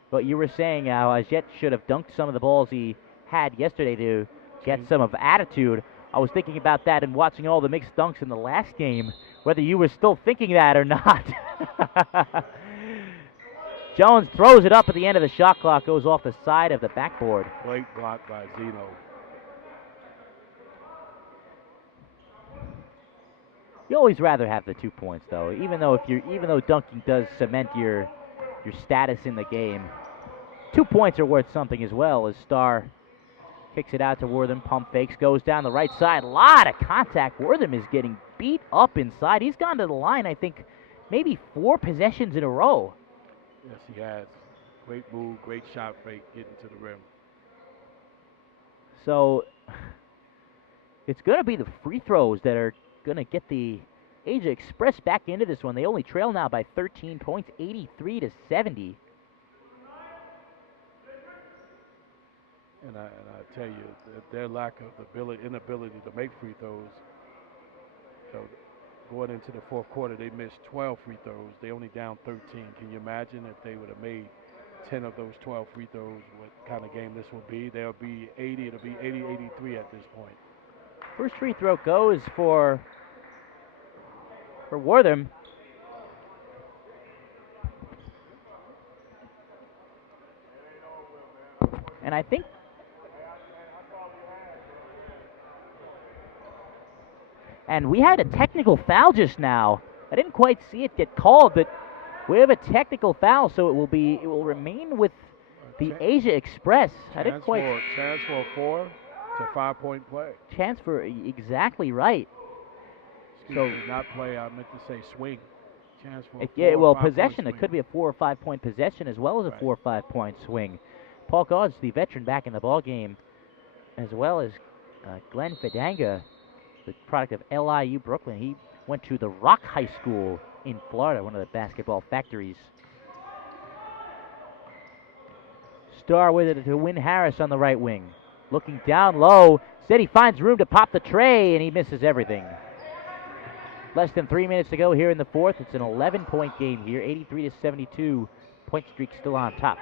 But you were saying how Ajit should have dunked some of the balls he had yesterday to get some of attitude. I was thinking about that and watching all the mixed dunks in the last game, whether you were still thinking that or not. Jones throws it up at the end of the shot clock, goes off the side of the backboard. Great block by Zeno. You always rather have the 2 points, though, even though dunking does cement your status in the game. 2 points are worth something as well as Starr kicks it out to Wortham. Pump fakes, goes down the right side. A lot of contact. Wortham is getting beat up inside. He's gone to the line, I think, maybe 4 possessions in a row. Yes, he has. Great move, great shot fake, getting to the rim. So it's going to be the free throws that are going to get the Asia Express back into this one. They only trail now by 13 points, 83-70. And I tell you, their lack of inability to make free throws. So going into the fourth quarter, they missed 12 free throws. They only down 13. Can you imagine if they would have made 10 of those 12 free throws, what kind of game this would be? They'll be 80. It'll be 80-83 at this point. First free throw goes for Wortham. And I think we had a technical foul just now. I didn't quite see it get called, but we have a technical foul, so it will remain with the Asia Express. I didn't quite chance for a 4 to 5 point play. Chance for exactly right. So not play. I meant to say swing. Chance for possession. It could be a 4 or 5 point possession as well as a 4 or 5 point swing. Paul Gauge, the veteran, back in the ball game, as well as Glenn Fidanga, the product of LIU Brooklyn. He went to the Rock High School in Florida, one of the basketball factories. Starr with it to Win Harris on the right wing. Looking down low. Said he finds room to pop the tray, and he misses everything. Less than 3 minutes to go here in the fourth. It's an 11-point game here, 83-72. Point streak still on top.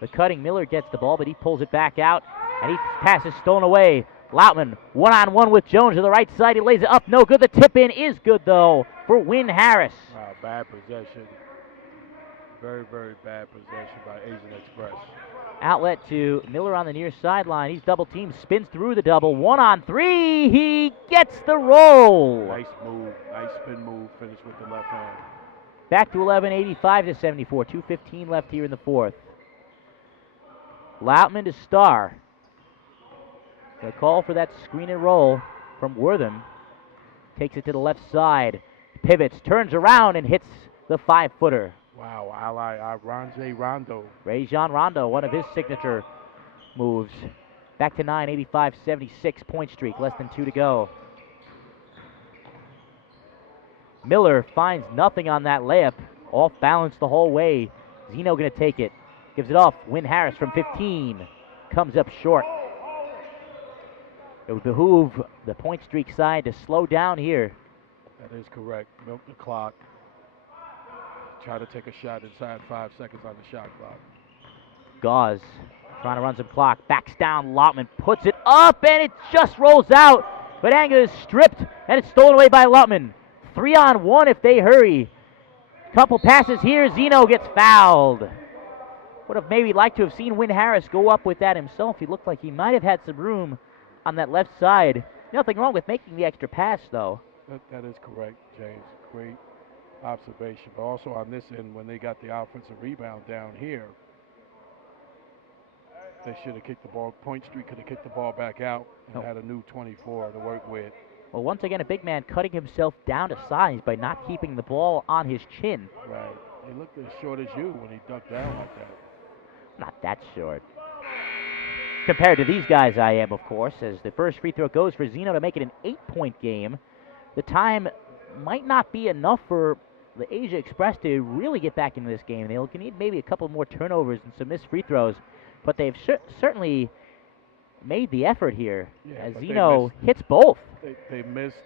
The cutting Miller gets the ball, but he pulls it back out, and he passes stolen away. Lautman one-on-one with Jones to the right side. He lays it up. No good. The tip-in is good, though, for Win Harris. Wow, bad possession. Very, very bad possession by Asian Express. Outlet to Miller on the near sideline. He's double-teamed, spins through the double. 1-on-3. He gets the roll. Nice move. Nice spin move. Finished with the left hand. Back to 11, 85-74. 2:15 left here in the fourth. Lautman to Starr. The call for that screen and roll from Wortham. Takes it to the left side. Pivots, turns around, and hits the 5-footer. Wow, Ronjay Rondo. Rajon Rondo, one of his signature moves. Back to 9, 85-76 point streak. Less than 2 to go. Miller finds nothing on that layup. Off balance the whole way. Zeno going to take it. Gives it off. Win Harris from 15. Comes up short. It would behoove the point streak side to slow down here. That is correct. Milk the clock. Try to take a shot inside 5 seconds on the shot clock. Gauze trying to run some clock. Backs down. Lautman puts it up, and it just rolls out. But Anga is stripped, and it's stolen away by Lautman. 3-on-1 if they hurry. Couple passes here. Zeno gets fouled. Would have maybe liked to have seen Win Harris go up with that himself. He looked like he might have had some room on that left side. Nothing wrong with making the extra pass, though. That is correct, James. Great observation. But also on this end, when they got the offensive rebound down here, they should have kicked the ball. Point Street could have kicked the ball back out and had a new 24 to work with. Well, once again, a big man cutting himself down to size by not keeping the ball on his chin. Right. He looked as short as you when he ducked down like that. Not that short. Compared to these guys, I am, of course, as the first free throw goes for Zeno to make it an 8-point game. The time might not be enough for the Asia Express to really get back into this game. They'll need maybe a couple more turnovers and some missed free throws, but they've certainly made the effort here as Zeno hits both. They missed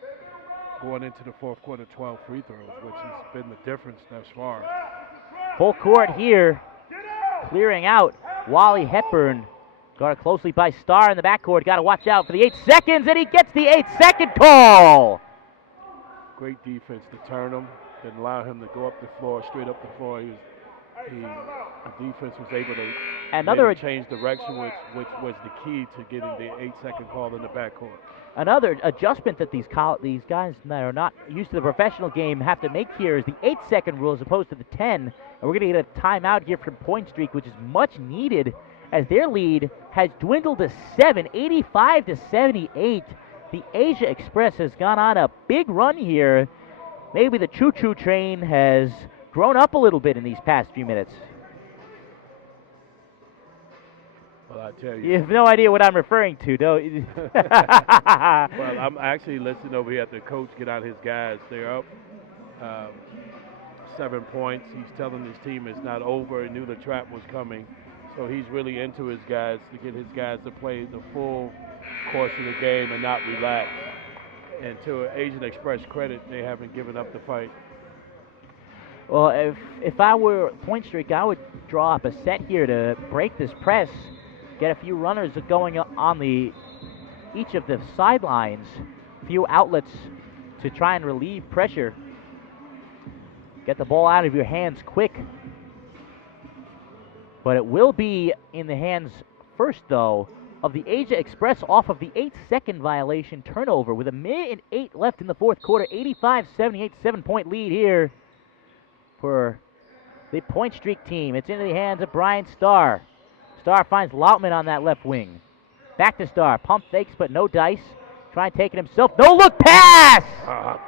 going into the fourth quarter 12 free throws, which has been the difference thus far. Full court here, clearing out Wally Hepburn. Guarded closely by Starr in the backcourt. Got to watch out for the 8 seconds, and he gets the 8-second call. Great defense to turn him. Didn't allow him to go up the floor, straight up the floor. The defense was able to change direction, which was the key to getting the 8-second call in the backcourt. Another adjustment that these guys that are not used to the professional game have to make here is the 8-second rule as opposed to the 10. And we're going to get a timeout here from Point Streak, which is much needed as their lead has dwindled to 7, 85-78. The Asia Express has gone on a big run here. Maybe the choo-choo train has grown up a little bit in these past few minutes. Well, I tell you. You have no idea what I'm referring to, don't you? Well, I'm actually listening over here at the coach get out his guys. They're up 7 points. He's telling his team it's not over. He knew the trap was coming. So he's really into his guys to get his guys to play the full course of the game and not relax. And to Asian Express credit, they haven't given up the fight. Well, if I were Point Streak, I would draw up a set here to break this press, get a few runners going on each of the sidelines, a few outlets to try and relieve pressure. Get the ball out of your hands quick. But it will be in the hands first, though, of the Asia Express off of the 8-second violation turnover with 1:08 left in the fourth quarter. 85-78, 7-point lead here for the Point Streak team. It's into the hands of Brian Starr. Starr finds Lautman on that left wing. Back to Starr. Pump fakes, but no dice. Try and take it himself. No look pass!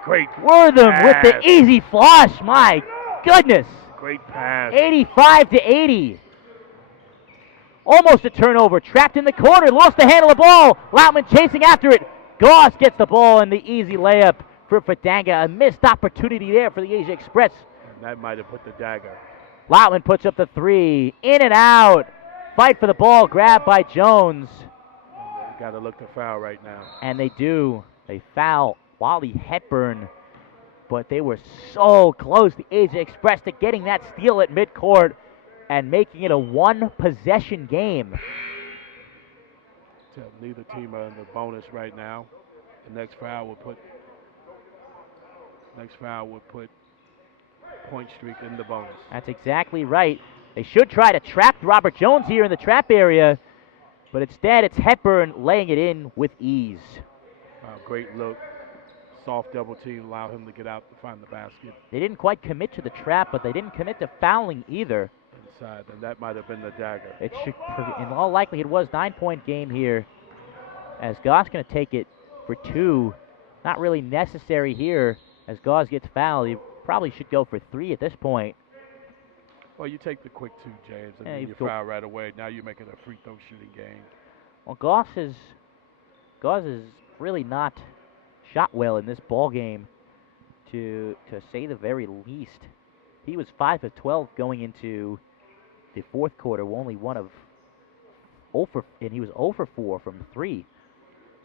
Great Wortham pass. with the easy flush. My goodness. Great pass. 85-80. Almost a turnover. Trapped in the corner. Lost the handle of the ball. Lautman chasing after it. Goss gets the ball in the easy layup for Fadanga. A missed opportunity there for the Asia Express. And that might have put the dagger. Lautman puts up the 3. In and out. Fight for the ball. Grabbed by Jones. Got to look to foul right now. And they do. They foul Wally Hepburn. But they were so close, the Asia Express, to getting that steal at midcourt and making it a one-possession game. So neither team are in the bonus right now. The next foul would put Point Streak in the bonus. That's exactly right. They should try to trap Robert Jones here in the trap area, but instead it's Hepburn laying it in with ease. Great look. Soft double team, allow him to get out to find the basket. They didn't quite commit to the trap, but they didn't commit to fouling either. Inside, and that might have been the dagger. It should, in all likelihood, was 9-point game here. As Goss going to take it for 2. Not really necessary here. As Goss gets fouled, you probably should go for 3 at this point. Well, you take the quick 2, James, and then you foul right away. Now you're making a free throw shooting game. Well, Goss is really not shot well in this ball game, to say the very least. He was 5 of 12 going into the fourth quarter, only one of 0 for, and he was 0 for 4 from 3.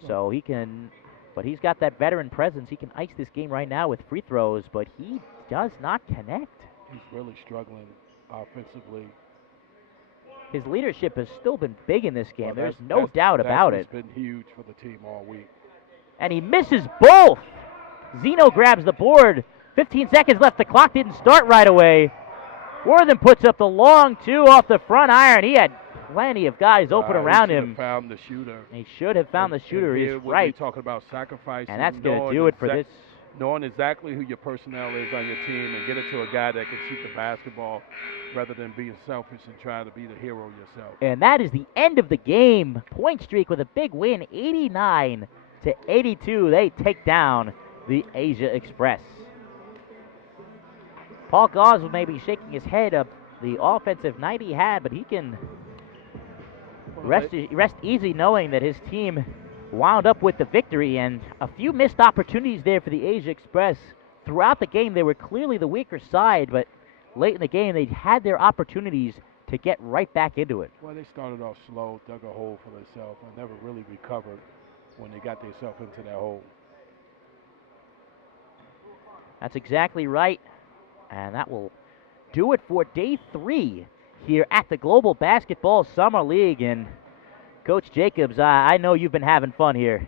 So he can, but he's got that veteran presence. He can ice this game right now with free throws, but he does not connect. He's really struggling offensively. His leadership has still been big in this game. Well, there's no doubt about it. It's been huge for the team all week. And he misses both. Zeno grabs the board. 15 seconds left. The clock didn't start right away. Wortham puts up the long 2 off the front iron. He had plenty of guys open around him. He should have found the shooter. He should have found the shooter. He's right. We're talking about sacrificing. And that's going to do it for this. Knowing exactly who your personnel is on your team and get it to a guy that can shoot the basketball rather than being selfish and trying to be the hero yourself. And that is the end of the game. Point Streak with a big win, 89-82. They take down the Asia Express. Paul Gauze may be shaking his head of the offensive night he had, but he can rest easy knowing that his team wound up with the victory, and a few missed opportunities there for the Asia Express. Throughout the game, they were clearly the weaker side, but late in the game, they had their opportunities to get right back into it. Well, they started off slow, dug a hole for themselves, and never really recovered when they got themselves into that hole. That's exactly right, and that will do it for day 3 here at the Global Basketball Summer League. And Coach Jacobs, I know you've been having fun here.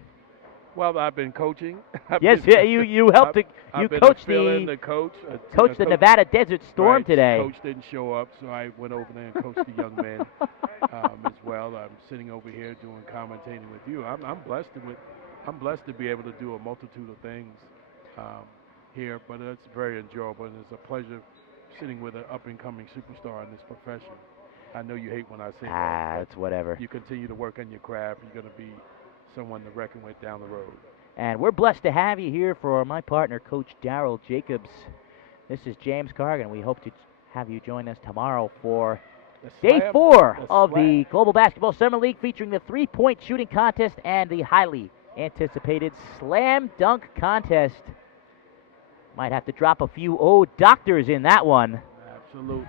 Well, I've been coaching. You helped I've been coached the coach. Coached the Nevada Desert Storm right. today. Coach didn't show up, so I went over there and coached the young men as well. I'm sitting over here doing commentating with you. I'm blessed to be able to do a multitude of things here, but it's very enjoyable, and it's a pleasure sitting with an up-and-coming superstar in this profession. I know you hate when I say that. It's whatever. You continue to work on your craft, you're going to be someone to reckon with down the road. And we're blessed to have you here for my partner, Coach Daryl Jacobs. This is James Cargan. We hope to have you join us tomorrow for day 4 of the Global Basketball Summer League, featuring the three-point shooting contest and the highly anticipated slam dunk contest. Might have to drop a few doctors in that one. Absolutely.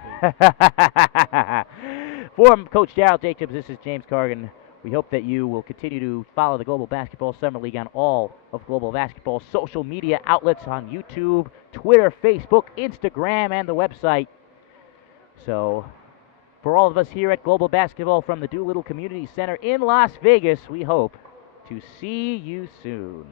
For Coach Daryl Jacobs, this is James Cargan. We hope that you will continue to follow the Global Basketball Summer League on all of Global Basketball's social media outlets on YouTube, Twitter, Facebook, Instagram, and the website. So, for all of us here at Global Basketball from the Doolittle Community Center in Las Vegas, we hope to see you soon.